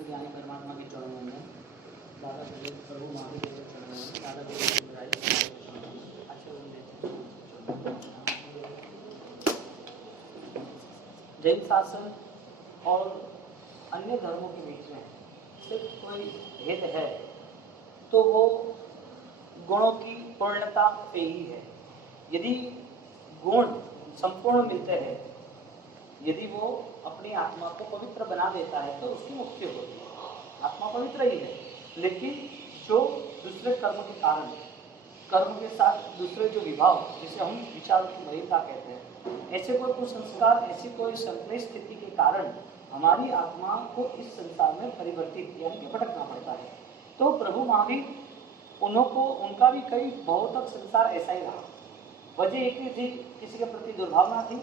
ज्ञानी परमात्मा के चरणों में दादा प्रभु महावीर के चरणों में दादा जैन शासन और अन्य धर्मों के बीच में सिर्फ कोई भेद है तो वो गुणों की पूर्णता पे ही है। यदि गुण संपूर्ण मिलते हैं, यदि वो अपनी आत्मा को पवित्र बना देता है तो उसकी मुक्ति होती है। आत्मा पवित्र ही है, लेकिन जो दूसरे कर्म के कारण, कर्म के साथ दूसरे जो विभाव, जिसे हम विचारों की वरीयता कहते हैं, ऐसे कोई कुसंस्कार, ऐसी कोई संक्लेश स्थिति के कारण हमारी आत्मा को इस संसार में परिवर्तित यानी कि भटकना पड़ता है। तो प्रभु महावीर उनको उनका भी कई बहुत तक संसार ऐसा ही रहा। वजह एक ही थी, किसी के प्रति दुर्भावना थी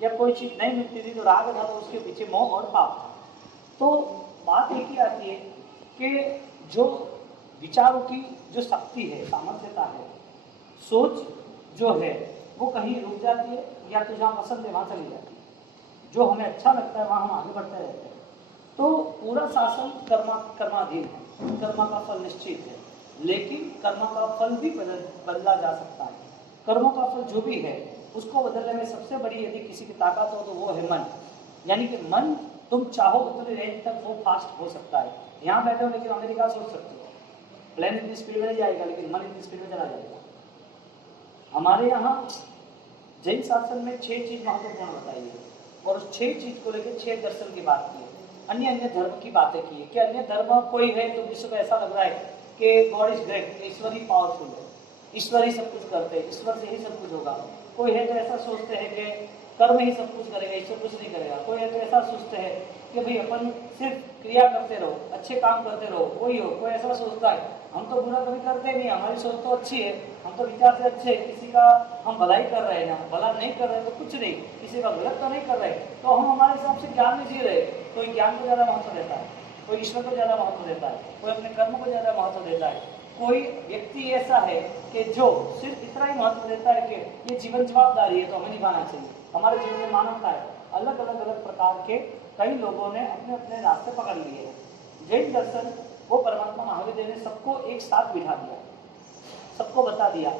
या कोई चीज नहीं मिलती थी तो राग था, तो उसके पीछे मोह और पाप था। तो बात एक ही आती है कि जो विचारों की जो शक्ति है, सामर्थ्यता है, सोच जो है वो कहीं रुक जाती है या तो जहाँ पसंद है वहाँ चली जाती है। जो हमें अच्छा लगता है वहाँ हम आगे बढ़ते रहते हैं। तो पूरा शासन कर्माधीन है, कर्म का फल निश्चित है, लेकिन कर्म का फल भी बदला जा सकता है। कर्मों का फल जो भी है उसको बदलने में सबसे बड़ी यदि किसी की ताकत हो तो वो है मन। यानी कि मन तुम चाहो उतनी रेंज तक वो फास्ट हो सकता है। यहाँ बैठे हो लेकिन अमेरिका सोच सकते हो, प्लेन इतनी स्पीड में नहीं जाएगा लेकिन मन इतनी स्पीड में चला जाएगा। हमारे यहाँ जैन शासन में 6 चीज महत्वपूर्ण बताई है और उस 6 चीज को लेकर 6 दर्शन की बात की है। अन्य अन्य धर्म की बातें की है कि अन्य धर्म कोई है तो विश्व को ऐसा लग रहा है कि God is great, Ishwar he powerful है, ईश्वर ही सब कुछ करते हैं, ईश्वर से ही सब कुछ होगा। कोई है तो ऐसा सोचते हैं कि कर्म ही सब कुछ करेगा, ईश्वर कुछ नहीं करेगा। कोई है तो ऐसा सोचते हैं कि भाई अपन सिर्फ क्रिया करते रहो, अच्छे काम करते रहो, वही हो। कोई ऐसा सोचता है हम तो बुरा कभी करते नहीं, हमारी सोच तो अच्छी है, हम तो विचार से अच्छे हैं, किसी का हम भलाई कर रहे हैं ना, भला नहीं कर रहे तो कुछ नहीं, किसी का गलत तो नहीं कर रहे, तो हम हमारे हिसाब से ज्ञान में जी रहे। कोई ज्ञान को ज्यादा महत्व देता है, कोई ईश्वर को ज्यादा महत्व देता है, कोई अपने कर्म को ज्यादा महत्व देता है। कोई व्यक्ति ऐसा है कि जो सिर्फ इतना ही महत्व देता है कि ये जीवन जवाबदारी है तो हमें निभाना चाहिए, हमारे जीवन में मानवता है। अलग अलग अलग प्रकार के कई लोगों ने अपने अपने रास्ते पकड़ लिए हैं। जैन दर्शन वो परमात्मा महावीर ने सबको एक साथ बिठा दिया, सबको बता दिया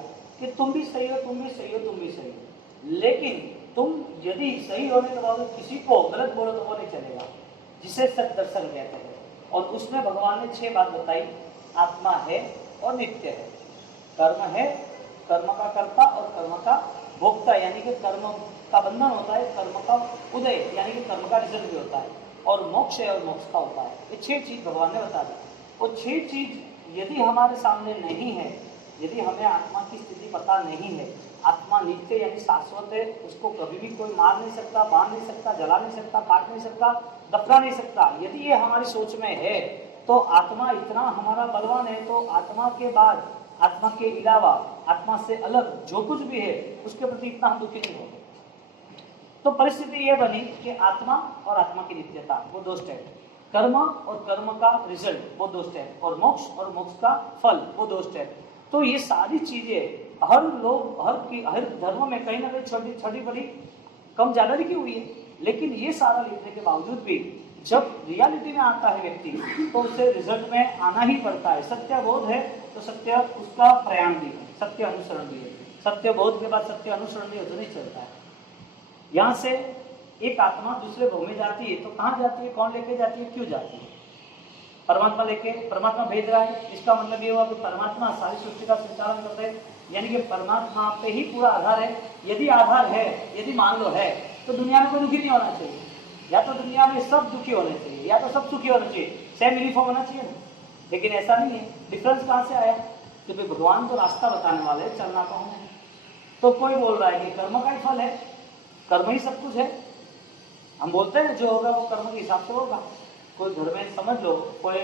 कि तुम भी सही हो, तुम भी सही हो, तुम भी सही हो, लेकिन तुम यदि सही होने के बाद किसी को गलत बोलो तो वो नहीं चलेगा, जिसे सत दर्शन कहते हैं। और उसमें भगवान ने 6 बात बताई। आत्मा है और नित्य है, कर्म है, कर्म का कर्ता और कर्म का भोक्ता, यानी कि कर्म का बंधन होता है, कर्म का उदय यानी कि कर्म का रिजल्ट भी होता है, और मोक्ष है और मोक्ष का उपाय। ये 6 चीज भगवान ने बता दी। वो 6 चीज यदि हमारे सामने नहीं है, यदि हमें आत्मा की स्थिति पता नहीं है, आत्मा नित्य यानी शाश्वत है, उसको कभी भी कोई मार नहीं सकता, बांध नहीं सकता, जला नहीं सकता, काट नहीं सकता, दफना नहीं सकता, यदि ये हमारी सोच में है तो आत्मा इतना हमारा बलवान है, तो आत्मा के बाद, आत्मा के अलावा, आत्मा से अलग जो कुछ भी है उसके प्रति इतना हम दुखी नहीं होंगे। तो परिस्थिति यह बनी कि आत्मा और आत्मा की नित्यता वो 2 स्टेप, कर्म और कर्म का रिजल्ट वो 2 स्टेप, और मोक्ष और मोक्ष का फल वो 2 स्टेप। तो ये सारी चीजें हर लोग हर धर्म में कहीं ना कहीं छोटी बड़ी कम ज्यादा लिखी हुई है, लेकिन ये सारा लिखने के बावजूद भी जब रियलिटी में आता है व्यक्ति तो उसे रिजल्ट में आना ही पड़ता है। सत्य बोध है तो सत्य उसका प्रयाण भी है, सत्य अनुसरण भी है। सत्य बोध के बाद सत्य अनुसरण भी तो नहीं चलता है। यहाँ से एक आत्मा दूसरे भोग में जाती है तो कहाँ जाती है, कौन लेके जाती है, क्यों जाती है? परमात्मा लेके, परमात्मा भेज रहा है। इसका मतलब ये हुआ कि परमात्मा सारी सृष्टि का संचालन करते हैं, यानी कि परमात्मा पे ही पूरा आधार है। यदि आधार है, यदि मान लो है, तो दुनिया में कोई दुखी नहीं होना चाहिए। या तो दुनिया में सब दुखी होने चाहिए या तो सब सुखी होना चाहिए, सेम यूनिफॉर्म होना चाहिए ना। लेकिन ऐसा नहीं है। डिफरेंस कहाँ से आया? तो भगवान तो रास्ता बताने वाले, चलना कौन है? तो कोई बोल रहा है कि कर्म का ही फल है, कर्म ही सब कुछ है, हम बोलते हैं जो होगा वो कर्म के हिसाब से होगा। कोई घर में समझ लो कोई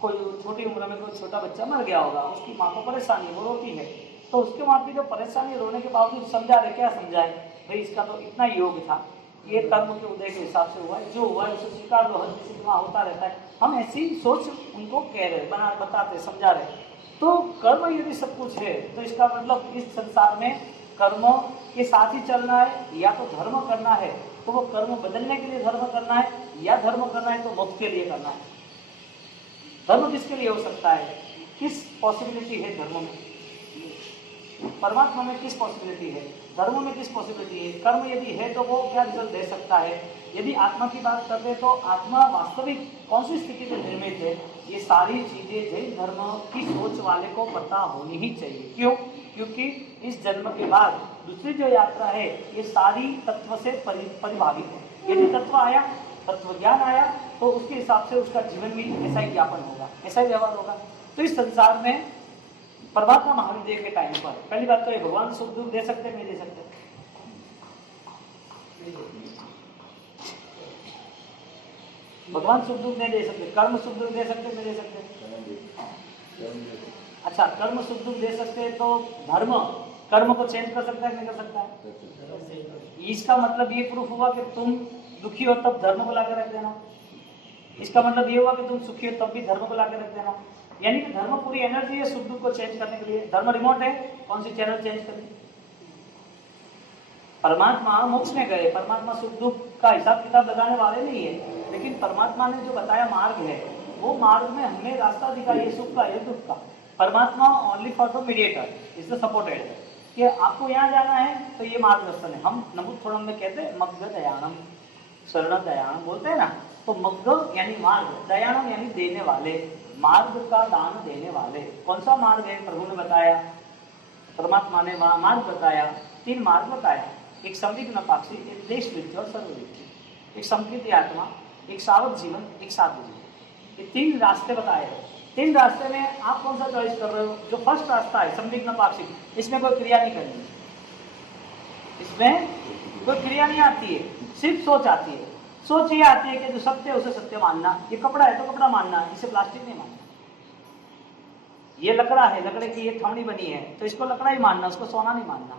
छोटी उम्र में कोई छोटा बच्चा मर गया होगा, उसकी माँ को परेशानी, वो रोती है, तो उसके माँ की जो परेशानी रोने के बावजूद समझा रहे, क्या समझाए भाई इसका तो इतना योग था, ये कर्म के उदय के हिसाब से हुआ, जो हुआ उसे स्वीकार लो, हर किसी का होता रहता है। हम ऐसी सोच उनको कह रहे, बताते, समझा रहे। तो कर्म यदि सब कुछ है तो इसका मतलब इस संसार में कर्म के साथ ही चलना है, या तो धर्म करना है तो वो कर्म बदलने के लिए धर्म करना है, या धर्म करना है तो मोक्ष के लिए करना है। धर्म किसके लिए हो सकता है? किस पॉसिबिलिटी है धर्म में? परमात्मा में किस पॉसिबिलिटी है? धर्म में किस पॉसिबिलिटी है? कर्म यदि है तो वो क्या रिजल्ट दे सकता है? यदि आत्मा की बात करते हैं तो आत्मा वास्तविक कौन सी स्थिति में निर्मित है, ये सारी चीजें जैन धर्म की सोच वाले को पता होनी ही चाहिए। क्यों? क्योंकि इस जन्म के बाद दूसरी जो यात्रा है ये सारी तत्व से परिभावित है। यदि तत्व आया, तत्व ज्ञान आया, तो उसके हिसाब से उसका जीवन भी ऐसा ही ज्ञापन होगा, ऐसा ही व्यवहार होगा। तो इस संसार में परमात्मा महावीर के टाइम पर पहली बात तो ये भगवान सुख दुख दे सकते नहीं दे सकते? भगवान सुख दुख नहीं दे सकते। कर्म सुख दुख दे सकते नहीं दे सकते? अच्छा, कर्म सुख दुख दे सकते हैं तो धर्म कर्म को चेंज कर सकता है नहीं कर सकता है? इसका मतलब ये प्रूफ हुआ कि तुम दुखी हो तब धर्म को लाकर रख देना। इसका मतलब ये हुआ कि तुम सुखी हो तब भी धर्म को लाकर रख देना। यानी कि धर्म पूरी एनर्जी है सुख दुख को चेंज करने के लिए। धर्म रिमोट है, कौन सी चैनल चेंज करनी? परमात्मा मोक्ष में गए, परमात्मा सुख दुख का हिसाब किताब लगाने वाले नहीं है, लेकिन परमात्मा ने जो बताया मार्ग है वो मार्ग में हमें रास्ता दिखाई है, सुख का है दुख का। परमात्मा only for the mediator is the supported, कि आपको यहाँ जाना है तो ये मार्गदर्शन है। हम नमुत्थोड़म में कहते हैं मग्ग दयानम शरण दयानम बोलते हैं ना, तो मग्ग यानी मार्ग, दयानम यानी देने वाले, मार्ग का दान देने वाले। कौन सा मार्ग है? प्रभु ने बताया, परमात्मा ने मार्ग बताया, 3 मार्ग बताया, एक संदिग्ध नपाक्षी, एक देश वृत्ति और सर्ववृत्ति, एक संकृति आत्मा, एक सावक जीवन, एक साधु जीवन। ये 3 रास्ते बताए हैं। 3 रास्ते में आप कौन सा चॉइस कर रहे हो? जो फर्स्ट रास्ता है संदिग्ध नपाक्षी, इसमें कोई क्रिया नहीं करनी, इसमें कोई क्रिया नहीं आती है, सिर्फ सोच आती है। सोच ये आती है कि जो सत्य है उसे सत्य मानना, ये कपड़ा है तो कपड़ा मानना, इसे प्लास्टिक नहीं मानना। ये लकड़ा है, लकड़े की ये थावनी बनी है तो इसको लकड़ा ही मानना, उसको सोना नहीं मानना।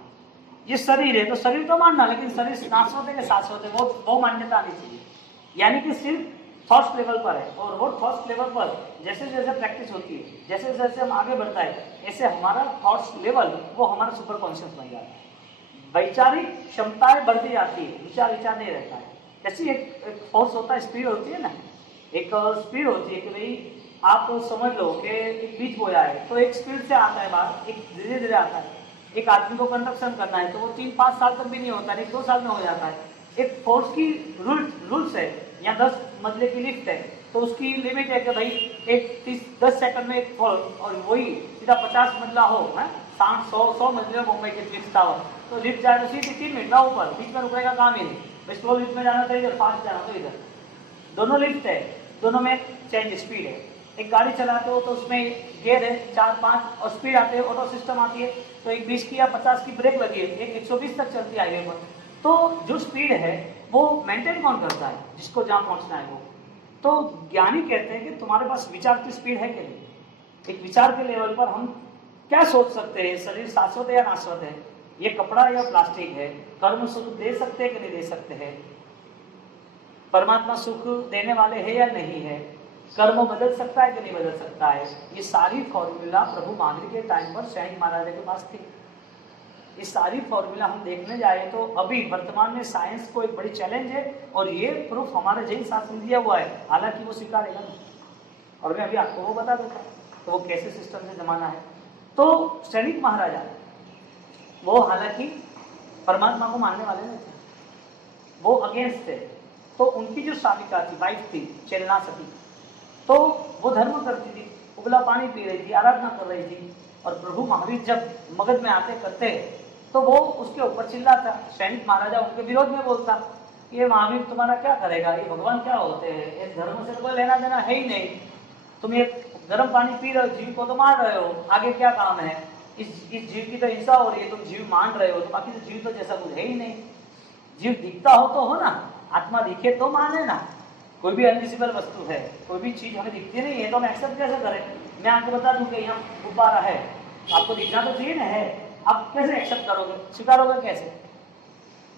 ये शरीर है तो शरीर तो मानना, लेकिन शरीर शाश्वत है कि शाश्वत है वो मान्यता आनी चाहिए। यानी कि सिर्फ थॉट्स लेवल पर है, और वो थॉट्स लेवल पर जैसे जैसे प्रैक्टिस होती है, जैसे जैसे हम आगे बढ़ता है, ऐसे हमारा थॉट्स लेवल वो हमारा सुपर कॉन्शियस बन जाता है। वैचारिक क्षमताएं बढ़ती जाती है, विचार नहीं रहता है। जैसे एक फोर्स होता है, स्पीड होती है ना, एक स्पीड होती है कि भाई आप समझ लो कि एक बीज बोया है तो एक स्पीड से आता है बाहर, एक धीरे धीरे आता है। एक आदमी को कंस्ट्रक्शन करना है तो वो 3-5 साल तक भी नहीं होता है, 1-2 साल में हो जाता है। एक फोर्स की रूल्स है, या 10 मंजिले की लिफ्ट है तो उसकी लिमिट है कि भाई 10 सेकंड में एक फॉल, और वही सीधा 50 मंजिला हो, 100 मंजिले मुंबई के ट्विन टावर, तो लिफ्ट जाए तो सीधी 3 मिनट ना ऊपर, बीच में रुकने का काम ही नहीं। स्लो लिफ्ट में जाना तो इधर, फास्ट जाना तो इधर, दोनों लिफ्ट है, दोनों में चेंज स्पीड है। एक गाड़ी चलाते हो तो उसमें गियर है 4-5, और स्पीड आते है, ऑटो सिस्टम आती है, तो एक 20 की या 50 की ब्रेक लगी है, एक 120 तक चलती है हाईवे पर। तो जो स्पीड है वो मेंटेन कौन करता है? जिसको जहाँ पहुँचना है वो। तो ज्ञानी कहते हैं कि तुम्हारे पास विचार की स्पीड है कि नहीं। एक विचार के लेवल पर हम क्या सोच सकते हैं? शरीर शाश्वत है या नाश्वत है? ये कपड़ा या प्लास्टिक है? कर्म सुख दे सकते हैं कि नहीं दे सकते हैं? परमात्मा सुख देने वाले है या नहीं है? कर्म बदल सकता है कि नहीं बदल सकता है? ये सारी फॉर्मूला प्रभु महावीर के टाइम पर सैनिक महाराज के पास थी। ये सारी फॉर्मूला हम देखने जाए तो अभी वर्तमान में साइंस को एक बड़ी चैलेंज है, और ये प्रूफ हमारे जैन शास्त्र में दिया हुआ है, हालांकि वो स्वीकारेगा नहीं, और मैं अभी आपको वो बता देता हूँ तो वो कैसे सिस्टम से जमाना है। तो सैनिक महाराजा वो हालांकि परमात्मा को मानने वाले नहीं थे, वो अगेंस्ट थे। तो उनकी जो साविका थी, वाइफ थी चेलना सती, तो वो धर्म करती थी, उबला पानी पी रही थी, आराधना कर रही थी, और प्रभु महावीर जब मगध में आते करते तो वो उसके ऊपर चिल्लाता। सैनिक महाराजा उनके विरोध में बोलता, ये महावीर तुम्हारा क्या करेगा, ये भगवान क्या होते हैं, इस धर्म से कोई लेना देना है ही नहीं, तुम ये गर्म पानी पी रहे हो, जीव को तो मार रहे हो, आगे क्या काम है, इस जीव की तो हिंसा हो रही है, तुम जीव मान रहे हो, तो बाकी तो जीव तो जैसा कुछ है ही नहीं, जीव दिखता हो तो हो ना, आत्मा दिखे तो माने ना। कोई भी अनविजिबल वस्तु है, कोई भी चीज हमें दिखती नहीं है तो हम एक्सेप्ट कैसे करें? मैं आपको बता दूं कि यहाँ गुब्बारा है, आपको दिखना तो चाहिए ना है, आप कैसे एक्सेप्ट करोगे, स्वीकारोगे कैसे?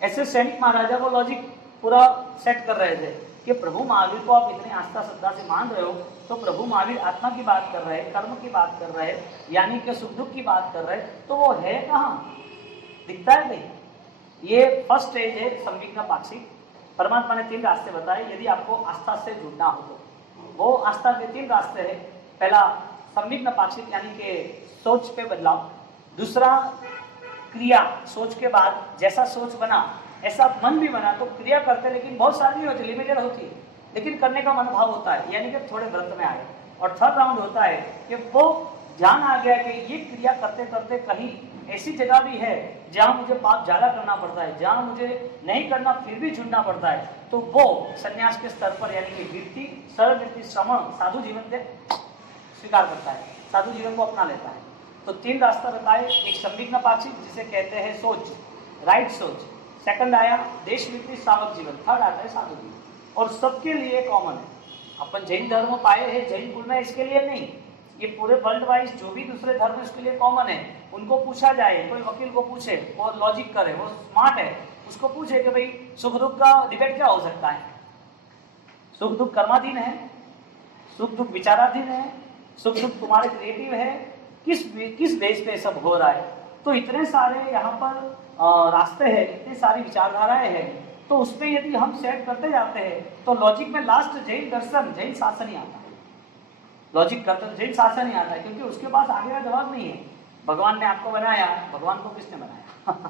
ऐसे सैनिक महाराजा को लॉजिक पूरा सेट कर रहे थे कि प्रभु महावीर को आप इतने आस्था श्रद्धा से मान रहे हो, तो प्रभु महावीर आत्मा की बात कर रहे हैं, कर्म की बात कर रहे हैं, यानी कि सुख दुख की बात कर रहे हैं, तो वो है कहाँ? दिखता है नहीं। ये फर्स्ट स्टेज है संविघ्न पाक्षिक। परमात्मा ने 3 रास्ते बताए यदि आपको आस्था से जुड़ना हो तो। वो आस्था के 3 रास्ते हैं। पहला संविघ्न पाक्षिक यानी कि सोच पे बदलाव, दूसरा क्रिया, सोच के बाद जैसा सोच बना ऐसा मन भी बना, तो क्रिया करते लेकिन बहुत सारी नहीं होती, लिमिटेड होती, लेकिन करने का मनोभाव होता है, यानी कि थोड़े व्रत में आए। और थर्ड राउंड होता है कि वो ध्यान आ गया कि ये क्रिया करते करते कहीं ऐसी जगह भी है जहां मुझे पाप ज्यादा करना पड़ता है, जहां मुझे नहीं करना फिर भी छूटना पड़ता है, तो वो संन्यास के स्तर पर यानी कि कीर्ति, सरल वृत्ति, श्रवण, साधु जीवन से स्वीकार करता है, साधु जीवन को अपना लेता है। तो 3 रास्ता बताए, एक संविघ्न पाक्षिक जिसे कहते हैं सोच, राइट सोच, सेकंड आया देश वृत्ति सावक जीवन, थर्ड आता है साधु जीवन। और सबके लिए कॉमन है। अपन जैन धर्म पाए हैं जैन कुल में, इसके लिए नहीं, ये पूरे वर्ल्ड वाइज जो भी दूसरे धर्म है उसके लिए कॉमन है। उनको पूछा जाए, कोई वकील को पूछे, वो लॉजिक करे, वो स्मार्ट है, उसको पूछे कि भाई सुख दुख का डिबेट क्या हो सकता है? सुख दुख कर्माधीन है, सुख दुख विचाराधीन है, सुख दुख तुम्हारे क्रिएटिव है, किस बेस पे सब हो रहा है? तो इतने सारे यहाँ पर रास्ते हैं, इतनी सारी विचारधाराएं हैं, तो उसमें यदि हम सेट करते जाते हैं तो लॉजिक में लास्ट जैन दर्शन, जैन शासन ही आता है। लॉजिक करते जैन शासन ही आता है, क्योंकि उसके पास आगे का जवाब नहीं है। भगवान ने आपको बनाया, भगवान को किसने बनाया?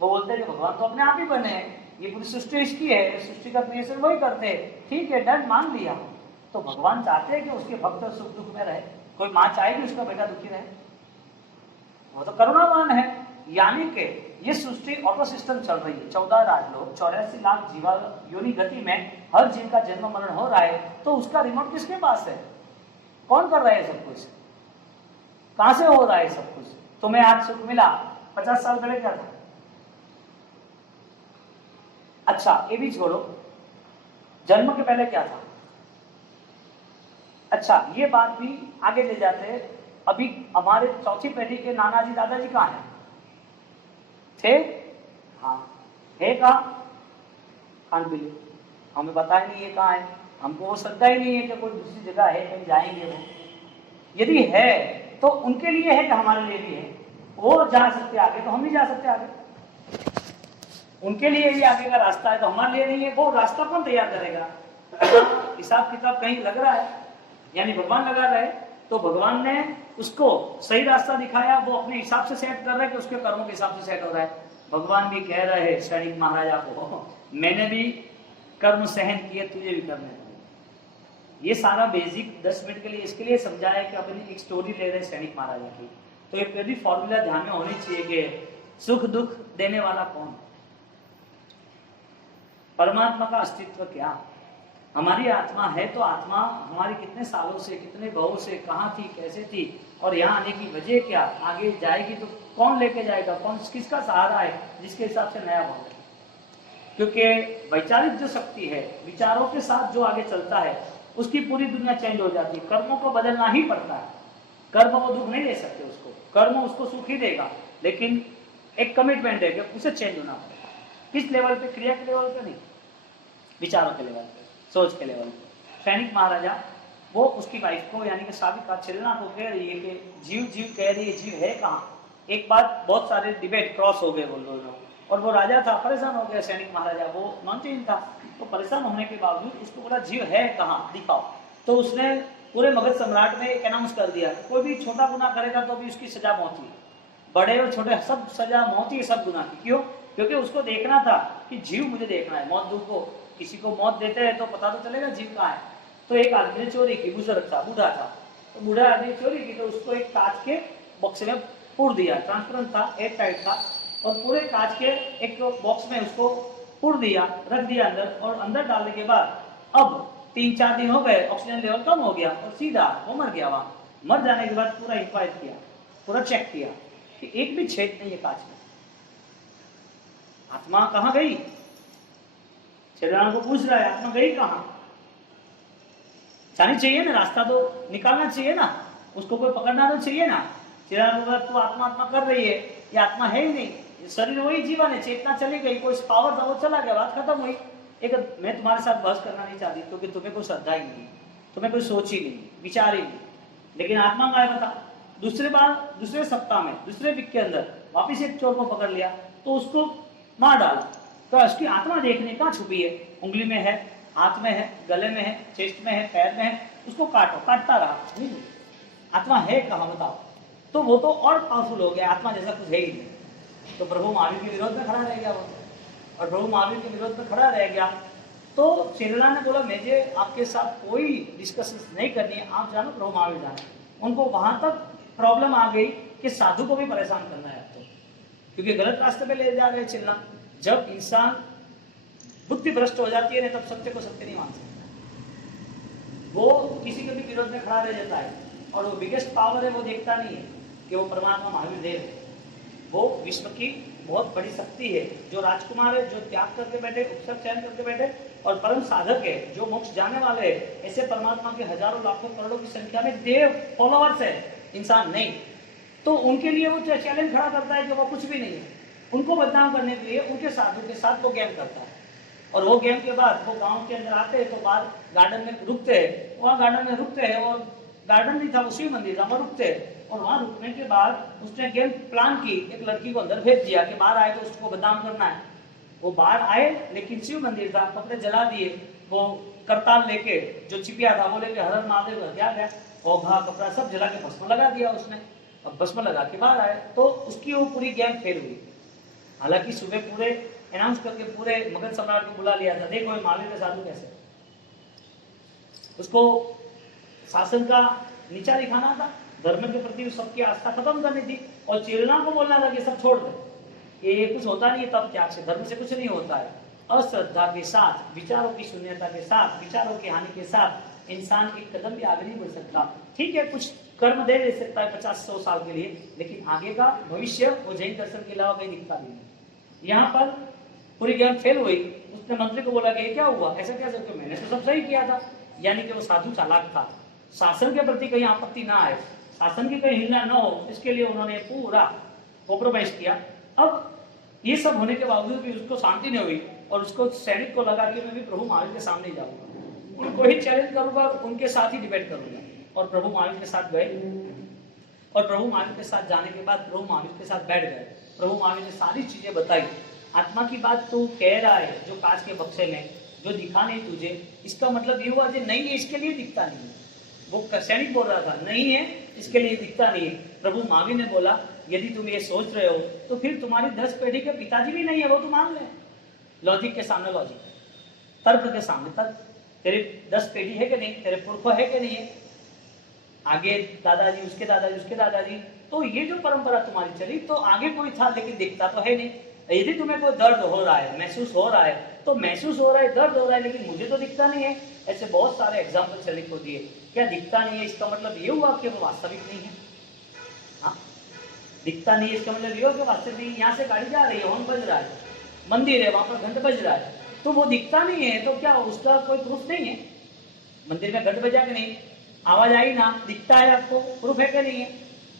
वो बोलते हैं कि भगवान तो अपने आप ही बने हैं, ये पूरी सृष्टि इसकी है, सृष्टि का क्रिएशन वही करते हैं, ठीक है डन, मान लिया। तो भगवान चाहते हैं कि उसके भक्त सुख दुख में रहे। कोई माँ चाहेगी उसका बेटा दुखी रहे? वो तो करुणावान है। यानी कि ये सृष्टि ऑटो सिस्टम चल रही है, 14 राजलोक, 84 लाख जीवा योनि गति में हर जीव का जन्म मरण हो रहा है, तो उसका रिमोट किसके पास है? कौन कर रहा है सब कुछ? कहां से हो रहा है सब कुछ? तुम्हें आज सुख मिला, 50 साल पहले क्या था? अच्छा ये भी छोड़ो, जन्म के पहले क्या था? अच्छा ये बात भी आगे ले जाते हैं। अभी हमारे चौथी पीढ़ी के नाना जी दादाजी कहाँ हैं? थे? हाँ, है कहाँ? कांट बिलीव, हमें पता ही नहीं है कहाँ है, हमको वो श्रद्धा ही नहीं है कि कोई दूसरी जगह है, कहीं जाएंगे वो। यदि है तो उनके लिए है कि हमारे लिए भी है? वो जा सकते आगे तो हम नहीं जा सकते आगे। उनके लिए ये आगे का रास्ता है तो हमारे लिए नहीं है। वो रास्ता कौन तैयार करेगा? हिसाब किताब कहीं लग रहा है, यानी भगवान लगा रहे, तो भगवान ने उसको सही रास्ता दिखाया, वो अपने हिसाब से सेट कर रहा है कि उसके कर्मों के हिसाब से सेट हो रहा है। भगवान भी कह रहे हैं सैनिक महाराजा को, मैंने भी कर्म सहन किए, तुझे भी करने पड़ेंगे। ये सारा बेसिक 10 मिनट के लिए इसके लिए समझाया कि अपनी एक स्टोरी ले रहे सैनिक महाराजा की। तो ये पहली फॉर्मूला ध्यान में होनी चाहिए कि सुख दुख देने वाला कौन? परमात्मा का अस्तित्व क्या? हमारी आत्मा है तो आत्मा हमारी कितने सालों से, कितने बहु से, कहाँ थी, कैसे थी, और यहाँ आने की वजह क्या? आगे जाएगी तो कौन लेके जाएगा? कौन किसका सहारा है जिसके हिसाब से नया भाव है? क्योंकि वैचारिक जो शक्ति है, विचारों के साथ जो आगे चलता है, उसकी पूरी दुनिया चेंज हो जाती है। कर्मों को बदलना ही पड़ता है। कर्म वो दुख नहीं दे सकते उसको, कर्म उसको सुख ही देगा, लेकिन एक कमिटमेंट है कि उसे चेंज होना पड़ेगा। किस लेवल पे? क्रिया के लेवल पे नहीं, विचारों के लेवल पे, सोच के लेवल पे। सैनिक महाराजा वो उसकी वाइफ को यानी कि साविका छिलना को कह रही है कि जीव जीव कह रही है, जीव है कहाँ? एक बात, बहुत सारे डिबेट क्रॉस हो गए बोल रहे, और वो राजा था, परेशान हो गया सैनिक महाराजा, वो नॉन चेंज था, तो परेशान होने के बावजूद उसको बोला जीव है कहाँ, दिखाओ। तो उसने पूरे मगध सम्राट में एक अनाउंस कर दिया, कोई भी छोटा गुनाह करेगा तो भी उसकी सजा मौत ही, बड़े और छोटे सब सजा मौत ही, सब गुनाह की। क्यों? क्योंकि उसको देखना था कि जीव मुझे देखना है, मौत दुख को, किसी को मौत देते हैं तो पता तो चलेगा जीव कहाँ है। तो एक आदमी ने चोरी की, बुजुर्ग था, बूढ़ा था, तो बूढ़ा आदमी चोरी की, तो उसको एक कांच के बॉक्स में पूर दिया, ट्रांसपेरेंट था, एयर टाइट था, और पूरे कांच के एक बॉक्स में उसको पूर दिया, रख दिया अंदर, और अंदर डालने के बाद अब 3-4 दिन हो गए, ऑक्सीजन लेवल कम हो गया और सीधा वो मर गया। वहां मर जाने के बाद पूरा इंक्वायर किया, पूरा चेक किया कि एक भी छेद नहीं है कांच में। आत्मा कहाँ गई? चेलाओं को पूछ रहा है आत्मा गई कहाँ? जानी चाहिए ना, रास्ता तो निकालना चाहिए ना, उसको कोई पकड़ना तो चाहिए ना। चेलाओं को तो आत्मा आत्मा कर रही है, ये आत्मा है ही नहीं, शरीर वही जीवन है, चेतना चली गई, कोई पावर था वो चला गया, बात खत्म हुई। एक मैं तुम्हारे साथ बहस करना नहीं चाहती क्योंकि तुम्हें कोई श्रद्धा ही नहीं, तुम्हें कोई सोच ही नहीं, विचार ही नहीं, लेकिन आत्मा गायब था। दूसरे बार दूसरे सप्ताह में दूसरे वीक के अंदर वापिस एक चोर को पकड़ लिया तो उसको मार डाला। तो उसकी आत्मा देखने कहाँ छुपी है? उंगली में है, हाथ में है, गले में है, चेस्ट में है, पैर में है, उसको काटो, काटता रहा, नहीं आत्मा है कहाँ बताओ? तो वो तो और पावरफुल हो गया, आत्मा जैसा कुछ है ही नहीं। तो प्रभु महावीर के विरोध में खड़ा रह गया वो, और प्रभु महावीर के विरोध में खड़ा रह गया। तो चेला ने बोला मुझे आपके साथ कोई डिस्कशन नहीं करनी है, आप जानो प्रभु महावीर जानो। उनको वहां तक प्रॉब्लम आ गई कि साधु को भी परेशान करना है आपको, क्योंकि गलत रास्ते पे ले जा रहे चेला। जब इंसान बुद्धि भ्रष्ट हो जाती है ना, तब सत्य को सत्य नहीं मान सकता, वो किसी के भी विरोध में खड़ा रह जाता है। और वो बिगेस्ट पावर है, वो देखता नहीं है कि वो परमात्मा महावीर देव है, वो विश्व की बहुत बड़ी शक्ति है, जो राजकुमार है, जो त्याग करके बैठे, उपसर्ग चयन करके बैठे और परम साधक है, जो मोक्ष जाने वाले हैं। ऐसे परमात्मा के हजारों लाखों करोड़ों की संख्या में देव फॉलोअर्स है, इंसान नहीं। तो उनके लिए वो चैलेंज खड़ा करता है कि वो कुछ भी नहीं है, उनको बदनाम करने के लिए उनके साधु के साथ वो गेम करता है। और वो गेम के बाद वो गांव के अंदर आते हैं तो बाहर गार्डन में रुकते हैं, वहाँ गार्डन में रुकते हैं, और गार्डन नहीं था, वो शिव मंदिर था, वहाँ रुकते हैं। और वहाँ रुकने के बाद उसने गेम प्लान की, एक लड़की को अंदर भेज दिया कि बाहर आए तो उसको बदनाम करना है। वो बाहर आए, लेकिन शिव मंदिर था, कपड़े जला दिए, वो करताल लेके जो चिपिया था वो लेके हर हर महादेव का क्या गया, औघा कपड़ा सब जला के भस्म लगा दिया उसने। अब भस्म लगा के बाहर आए तो उसकी वो पूरी गेम फेल हुई। हालांकि सुबह पूरे अनाउंस करके पूरे मगध सम्राट को बुला लिया था, देखो महावीर के साधु कैसे, उसको शासन का नीचा दिखाना था, धर्म के प्रति सबकी आस्था खत्म करनी थी, और चेला को बोलना था कि सब छोड़ दे, ये कुछ होता नहीं है तब त्याग से, धर्म से कुछ नहीं होता है। अश्रद्धा के साथ, विचारों की शून्यता के साथ, विचारों की हानि के साथ इंसान एक कदम भी आगे नहीं बढ़ सकता। ठीक है, कुछ कर्म दे सकता है 50-100 साल के लिए, लेकिन आगे का भविष्य वो जैन दर्शन के अलावा कहीं दिखता नहीं। यहाँ पर पूरी गेम फेल हुई। उसने मंत्री को बोला कि क्या हुआ, ऐसा क्या सकते, मैंने तो सब सही किया था। यानी कि वो साधु चालाक था, शासन के प्रति कहीं आपत्ति ना आए, शासन की कहीं हिलना न हो, इसके लिए उन्होंने पूरा कॉम्प्रोमाइज किया। अब ये सब होने के बावजूद भी उसको शांति नहीं हुई, और उसको सैनिक को लगा कि मैं भी प्रभु महावीर के सामने जाऊंगा, उनको ही चैलेंज करूंगा, उनके साथ ही डिबेट करूंगा। और प्रभु महावीर के साथ गए, और प्रभु महावीर के साथ जाने के बाद प्रभु महावीर के साथ बैठ गए। प्रभु महावीर ने सारी चीजें बताई। आत्मा की बात तू कह रहा है, जो कांच के बक्से में जो दिखा नहीं तुझे, इसका मतलब ये हुआ कि नहीं है, इसके लिए दिखता नहीं है। वो सैनिक बोल रहा था नहीं है, इसके लिए दिखता नहीं है। प्रभु महावीर ने बोला यदि तुम ये सोच रहे हो तो फिर तुम्हारी 10 पीढ़ी के पिताजी भी नहीं है, वो तो मान ले। लॉजिक के सामने लॉजिक, तर्क के सामने तर्क। तेरे 10 पीढ़ी है कि नहीं, तेरे पुरखा है कि नहीं है, आगे दादाजी, उसके दादाजी, उसके दादाजी, तो ये जो परंपरा तुम्हारी चली तो आगे कोई था, लेकिन दिखता तो है नहीं। यदि तुम्हें कोई दर्द हो रहा है, महसूस हो रहा है, तो महसूस हो रहा है, दर्द हो रहा है, लेकिन मुझे तो दिखता नहीं है। ऐसे बहुत सारे एग्जाम्पल शरीक को दिए। क्या दिखता नहीं है इसका मतलब ये हुआ कि वो वास्तविक नहीं है? हाँ, दिखता नहीं है इसका मतलब ये हुआ कि वास्तविक नहीं। यहाँ से गाड़ी जा रही है, हॉर्न बज रहा है, मंदिर है, वहां पर घंट बज रहा है, तो वो दिखता नहीं है, तो क्या उसका कोई प्रूफ नहीं है? मंदिर में घंट बजा कि नहीं, आवाज आई ना, दिखता है आपको, प्रूफ है कि नहीं है?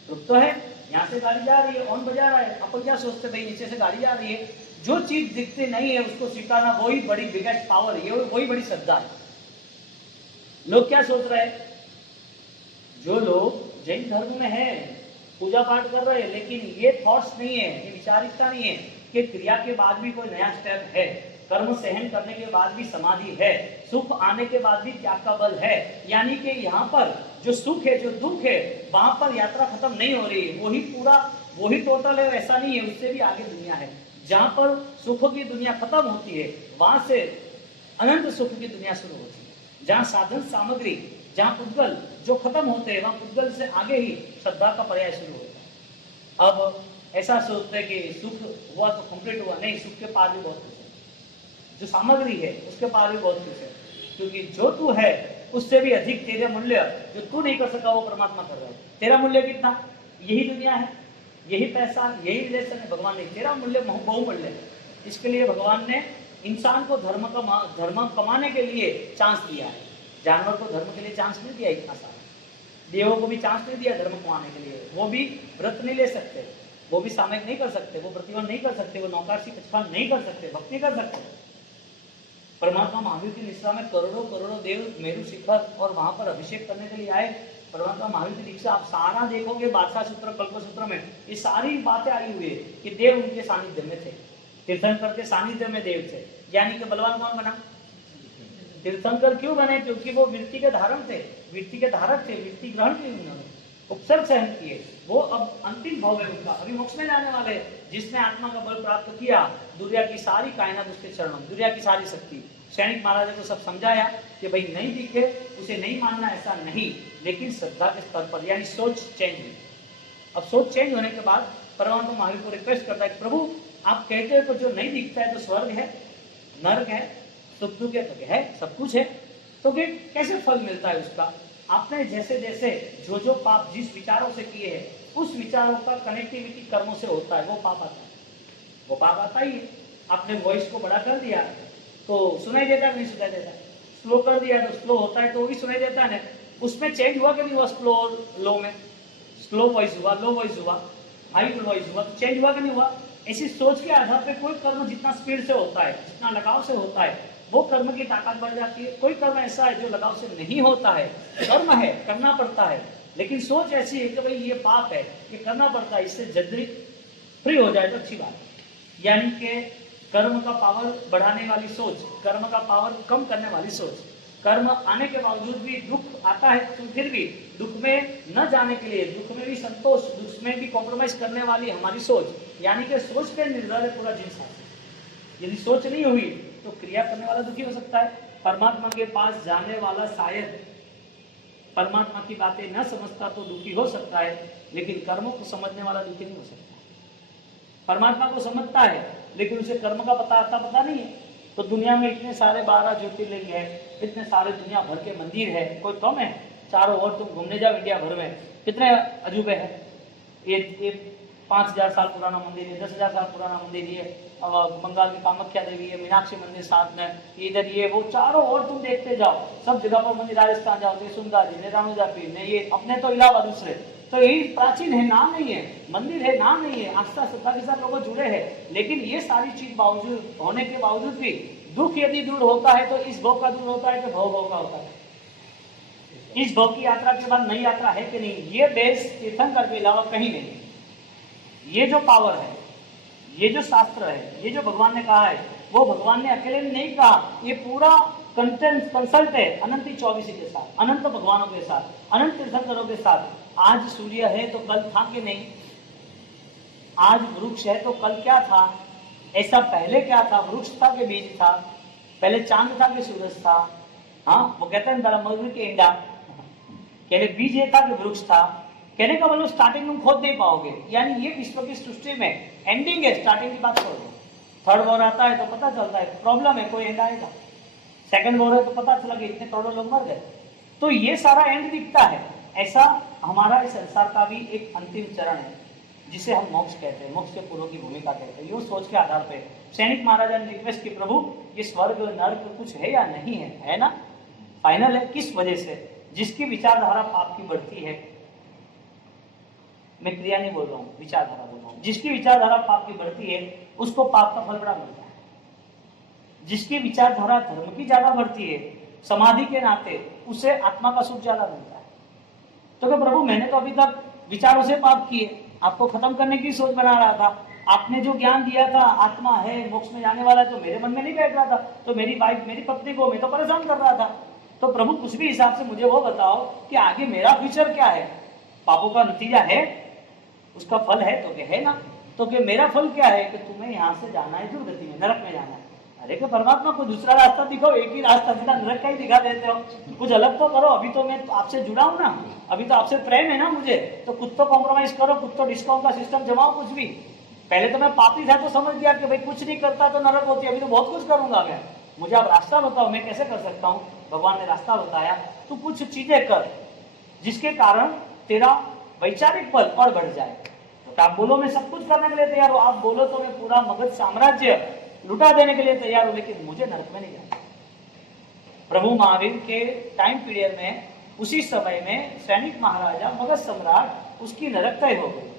प्रूफ तो है। यहाँ से गाड़ी जा रही है, हॉर्न बजा रहा है, अपन क्या सोचते भाई नीचे से गाड़ी जा रही है। जो चीज दिखती नहीं है उसको स्वीकारना वही बड़ी बिगेस्ट पावर है, वही बड़ी श्रद्धा है। लोग क्या सोच रहे हैं, जो लोग जैन धर्म में है, पूजा पाठ कर रहे हैं, लेकिन ये थॉट्स नहीं है, ये विचारिकता नहीं है कि क्रिया के बाद भी कोई नया स्टेप है, कर्म सहन करने के बाद भी समाधि है, सुख आने के बाद भी त्याग का बल है। यानी कि यहाँ पर जो सुख है, जो दुख है, वहां पर यात्रा खत्म नहीं हो रही है, वही पूरा, वही टोटल है, ऐसा नहीं है, उससे भी आगे दुनिया है। जहां पर सुख की दुनिया खत्म होती है, वहां से अनंत सुख की दुनिया शुरू होती है। जहाँ साधन सामग्री, जहाँ पुद्गल जो खत्म होते हैं, वहां पुद्गल से आगे ही श्रद्धा का पर्याय शुरू होता है। अब ऐसा सोचते हैं कि सुख हुआ तो कंप्लीट हुआ, नहीं, सुख के पार भी बहुत कुछ है, जो सामग्री है उसके पार भी बहुत कुछ है, क्योंकि जो तू है उससे भी अधिक तेरे मूल्य, जो तू नहीं कर सका वो परमात्मा कर रहा है। तेरा मूल्य कितना? यही दुनिया है, यही पैसा, यही रिलेशन है। भगवान ने तेरा मूल्य बहुमूल्य है। इसके लिए भगवान ने इंसान को धर्म कमाने के लिए चांस दिया है। जानवर को धर्म के लिए चांस नहीं दिया इतना सारा। देवों को भी चांस नहीं दिया धर्म कमाने के लिए। वो भी व्रत नहीं ले सकते, वो भी सामयिक नहीं कर सकते, वो प्रतिबंध नहीं कर सकते, वो नौकाशी कछपान नहीं कर सकते, भक्ति कर सकते। परमात्मा महावीर की निष्ठा में करोड़ों करोड़ों देव मेरु शिखर और वहां पर अभिषेक करने के लिए आए। परमात्मा महावीर की दीक्षा आप सारा देखोगे बादशाह सूत्र कल्प सूत्र में ये सारी बातें आई हुई है कि देव उनके सानिध्य में थे, तीर्थंकर के सानिध्य में देव थे। यानी कि बलवान कौन बना? तीर्थंकर क्यों बने? क्योंकि वो वृत्ति के धारण थे, वृत्ति के धारक थे, वृत्ति ग्रहण की उन्होंने, उपसर्ग सहन किए। वो अब अंतिम भाव है उनका, अभी मोक्ष में जाने वाले। जिसने आत्मा का बल प्राप्त किया, दुनिया की सारी कायनात उसके चरणों, दुनिया की सारी शक्ति। सैनिक महाराज को सब समझाया कि भाई नहीं दिखे उसे नहीं मानना, ऐसा नहीं, लेकिन श्रद्धा के स्तर पर, यानी सोच चेंज हुई। अब सोच चेंज होने के बाद परमात्मा महावीर को रिक्वेस्ट करता है, प्रभु आप कहते हो तो जो नहीं दिखता है तो स्वर्ग है, नरक है, सुख दुख है, सब कुछ है, तो फिर कैसे फल मिलता है उसका? आपने जैसे जैसे जो जो पाप जिस विचारों से किए हैं उस विचारों का कनेक्टिविटी कर्मों से होता है, वो पाप आता है, वो पाप आता ही है। आपने वॉइस को बड़ा कर दिया तो सुनाई देता है, नहीं सुनाई देता, स्लो कर दिया तो स्लो होता है, तो वो भी सुनाई देता है ना। उसमें चेंज हुआ कि नहीं हुआ? स्लो और लो में, स्लो वॉइस हुआ, लो वॉइस हुआ, हाई वॉइस हुआ, तो चेंज हुआ कि नहीं हुआ? ऐसी सोच के आधार पे कोई कर्म जितना स्पीड से होता है, जितना लगाव से होता है, वो कर्म की ताकत बढ़ जाती है। कोई कर्म ऐसा है जो लगाव से नहीं होता है, कर्म है, करना पड़ता है, लेकिन सोच ऐसी है कि भाई ये पाप है, ये करना पड़ता है, इससे जल्दी फ्री हो जाए तो अच्छी बात है। यानी कि कर्म का पावर बढ़ाने वाली सोच, कर्म का पावर कम करने वाली सोच, कर्म आने के बावजूद भी दुख आता है तो फिर भी दुख में न जाने के लिए, दुख में भी संतोष, दुख में भी कॉम्प्रोमाइज करने वाली हमारी सोच, यानी कि सोच पे निर्भर है पूरा जीवन साथी। यदि सोच नहीं हुई तो क्रिया करने वाला दुखी हो सकता है। परमात्मा के पास जाने वाला शायद परमात्मा की बातें न समझता तो दुखी हो सकता है, लेकिन कर्मों को समझने वाला दुखी नहीं हो सकता। परमात्मा को समझता है लेकिन उसे कर्म का पता नहीं है। तो दुनिया में इतने सारे 12 ज्योतिर्लिंग है, इतने सारे दुनिया भर के मंदिर है, कोई कम है? चारों ओर तुम घूमने जाओ इंडिया भर में, कितने अजूबे हैं। ये 5000 साल पुराना मंदिर है, 10,000 साल पुराना मंदिर है, बंगाल की कामाख्या देवी है, मीनाक्षी मंदिर साथ में, इधर ये वो, चारों ओर तुम देखते जाओ, सब जगह पर मंदिर। राजस्थान जाओ तो सुंदर जी ने, रानुजा पीर ने, ये अपने तो इलावा दूसरे, तो यही प्राचीन है, नाम नहीं है, मंदिर है, नाम नहीं है, आस्था श्रद्धा के साथ लोग जुड़े हैं। लेकिन ये सारी चीज बावजूद होने के बावजूद भी दुख यदि दूर होता है तो इस भोग का दूर होता है, तो भव का होता है। इस भव की यात्रा के बाद नई यात्रा है कि नहीं? ये बेस तीर्थंकर के अलावा कहीं नहीं। ये जो पावर है, ये जो शास्त्र है, ये जो भगवान ने कहा है, वो भगवान ने अकेले नहीं कहा, ये पूरा कंसल्ट है अनंत 24 के साथ, अनंत भगवानों के साथ, अनंत तीर्थंकरों के साथ। आज सूर्य है तो कल था कि नहीं? आज वृक्ष है तो कल क्या था? ऐसा पहले क्या था? वृक्ष था कि बीज था? पहले चांद था कि सूरज था? हाँ, वो कहते हैं मगरी के इंडा, कहले बीज ये था कि वृक्ष था। कहने का मतलब स्टार्टिंग तुम खोद नहीं पाओगे, यानी ये विश्व की सृष्टि में एंडिंग है, स्टार्टिंग की बात करो। थर्ड वॉर आता है तो पता चलता है प्रॉब्लम है, कोई एंड आएगा। सेकंड वॉर है तो पता चला कि इतने करोड़ों लोग मर गए, तो ये सारा एंड दिखता है। ऐसा हमारा इस संसार का भी एक अंतिम चरण है जिसे हम मोक्ष कहते हैं, मोक्ष के पूर्व की भूमिका कहते हैं। यूं सोच के आधार पे सैनिक महाराजा ने रिक्वेस्ट की, प्रभु ये स्वर्ग नर्क कुछ है या नहीं है? है ना, फाइनल है। किस वजह से? जिसकी विचारधारा पाप की बढ़ती है, मैं क्रिया नहीं बोल रहा हूँ, विचारधारा बोल रहा हूँ। जिसकी विचारधारा पाप की बढ़ती है उसको पाप का फल बड़ा मिलता है। जिसकी विचारधारा धर्म की ज्यादा बढ़ती है, समाधि के नाते, उसे आत्मा का सुख ज्यादा मिलता है। तो क्या प्रभु मैंने तो अभी तक विचारों से पाप किए, आपको खत्म करने की सोच बना रहा था, आपने जो ज्ञान दिया था आत्मा है मोक्ष में जाने वाला, तो मेरे मन में नहीं बैठ रहा था, तो मेरी वाइफ मेरी पत्नी को मैं तो परेशान कर रहा था। तो प्रभु कुछ भी हिसाब से मुझे वो बताओ कि आगे मेरा फ्यूचर क्या है? पापों का नतीजा है, उसका फल है तो क्या है ना, तो क्या मेरा फल क्या है कि तुम्हें यहाँ से जाना है दुर्गति में, नरक में जाना है। अरे कि परमात्मा को दूसरा रास्ता दिखाओ, एक ही रास्ता सीधा नरक का ही दिखा देते हो, कुछ अलग तो करो। अभी तो मैं आपसे जुड़ा हूं ना, अभी तो आपसे प्रेम है ना मुझे, तो कुछ तो कॉम्प्रोमाइज करो, कुछ तो डिस्काउंट का सिस्टम जमाओ, कुछ भी। पहले तो मैं पापी था तो समझ गया कि भाई कुछ नहीं करता तो नरक होती है, अभी तो बहुत कुछ करूंगा मैं, मुझे आप रास्ता बताओ मैं कैसे कर सकता हूँ। भगवान ने रास्ता बताया, तो कुछ चीजें कर जिसके कारण तेरा वैचारिक बल और बढ़ जाए। तो आप बोलो मैं सब कुछ करने के लिए तैयार हूं, आप बोलो तो मैं पूरा मगध साम्राज्य लुटा देने के लिए तैयार हो, लेकिन मुझे नरक में नहीं जाना। प्रभु महावीर के टाइम पीरियड में, उसी समय में सैनिक महाराजा मगध सम्राट, उसकी नरक तय हो गई।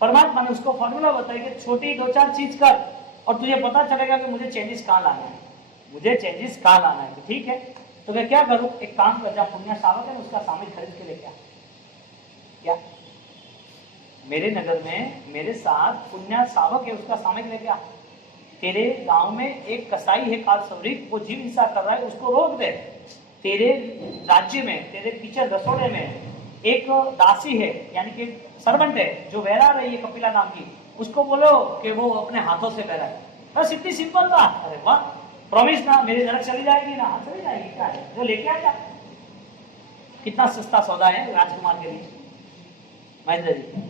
परमात्मा ने उसको फॉर्मूला बताया कि छोटी 2-4 चीज कर और तुझे पता चलेगा कि मुझे चेंजेस कहाँ लाना है, मुझे चेंजेस कहाँ लाना है। ठीक है, तो मैं क्या करूं, एक काम कर, जा पुण्य सावक है उसका सामान खरीद के लेके आ। क्या मेरे नगर में मेरे साथ पुण्य सावक है, उसका सामान लेके आ। तेरे गांव में एक कसाई है काल सवरिक, वो जीव हिंसा कर रहा है, उसको रोक दे। तेरे राज्य में, तेरे पीछे रसोड़े में एक दासी है, यानी कि सर्वेंट है, जो बहरा रही है कपिला नाम की, उसको बोलो कि वो अपने हाथों से बहराए। बस इतनी सिंपल बात। अरे वाह, प्रॉमिस ना, मेरी नरक चली जाएगी ना, चली जाएगी, क्या है जो लेके आ। कितना सस्ता सौदा है राजकुमार के लिए, महेंद्र जी,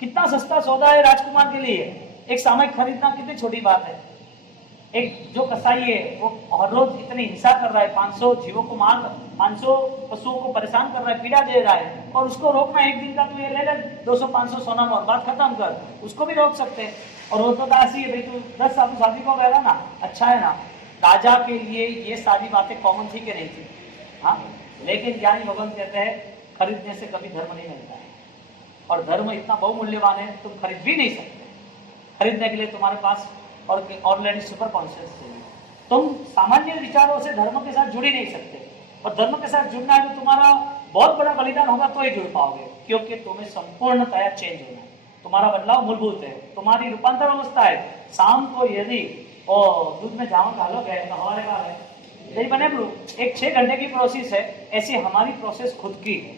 कितना सस्ता सौदा है राजकुमार के लिए। एक सामयिक खरीदना कितनी छोटी बात है। एक जो कसाई है वो हर रोज इतनी हिंसा कर रहा है, 500 जीवों को मार, 500 पशुओं को परेशान कर रहा है, पीड़ा दे रहा है, और उसको रोकना एक दिन का, तो ये ले ले 200-500 सोना मोहर, बात खत्म कर, उसको भी रोक सकते हैं। और वो तो दासी है भाई, तू 10 साल शादी को गया ना, अच्छा है ना। राजा के लिए ये सारी बातें कॉमन थी कि नहीं थी? हाँ, लेकिन ज्ञानी भगवान कहते हैं खरीदने से कभी धर्म नहीं मिलता है, और धर्म इतना बहुमूल्यवान है तुम खरीद भी नहीं सकते। खरीदने के लिए तुम्हारे पास और ऑलरेडी सुपर कॉन्शियस चाहिए। तुम सामान्य विचारों से धर्म के साथ जुड़ ही नहीं सकते, और धर्म के साथ जुड़ना है तो तुम्हारा बहुत बड़ा बलिदान होगा तो ही जुड़ पाओगे, क्योंकि तुम्हें संपूर्णतया चेंज होना है। तुम्हारा बदलाव मूलभूत है, तुम्हारी रूपांतर अवस्था है। शाम को यदि दूध में जामुन डालोगे तो हमारे बाल है नहीं बने ब्लू, एक 6 घंटे की प्रोसेस है। ऐसी हमारी प्रोसेस खुद की है,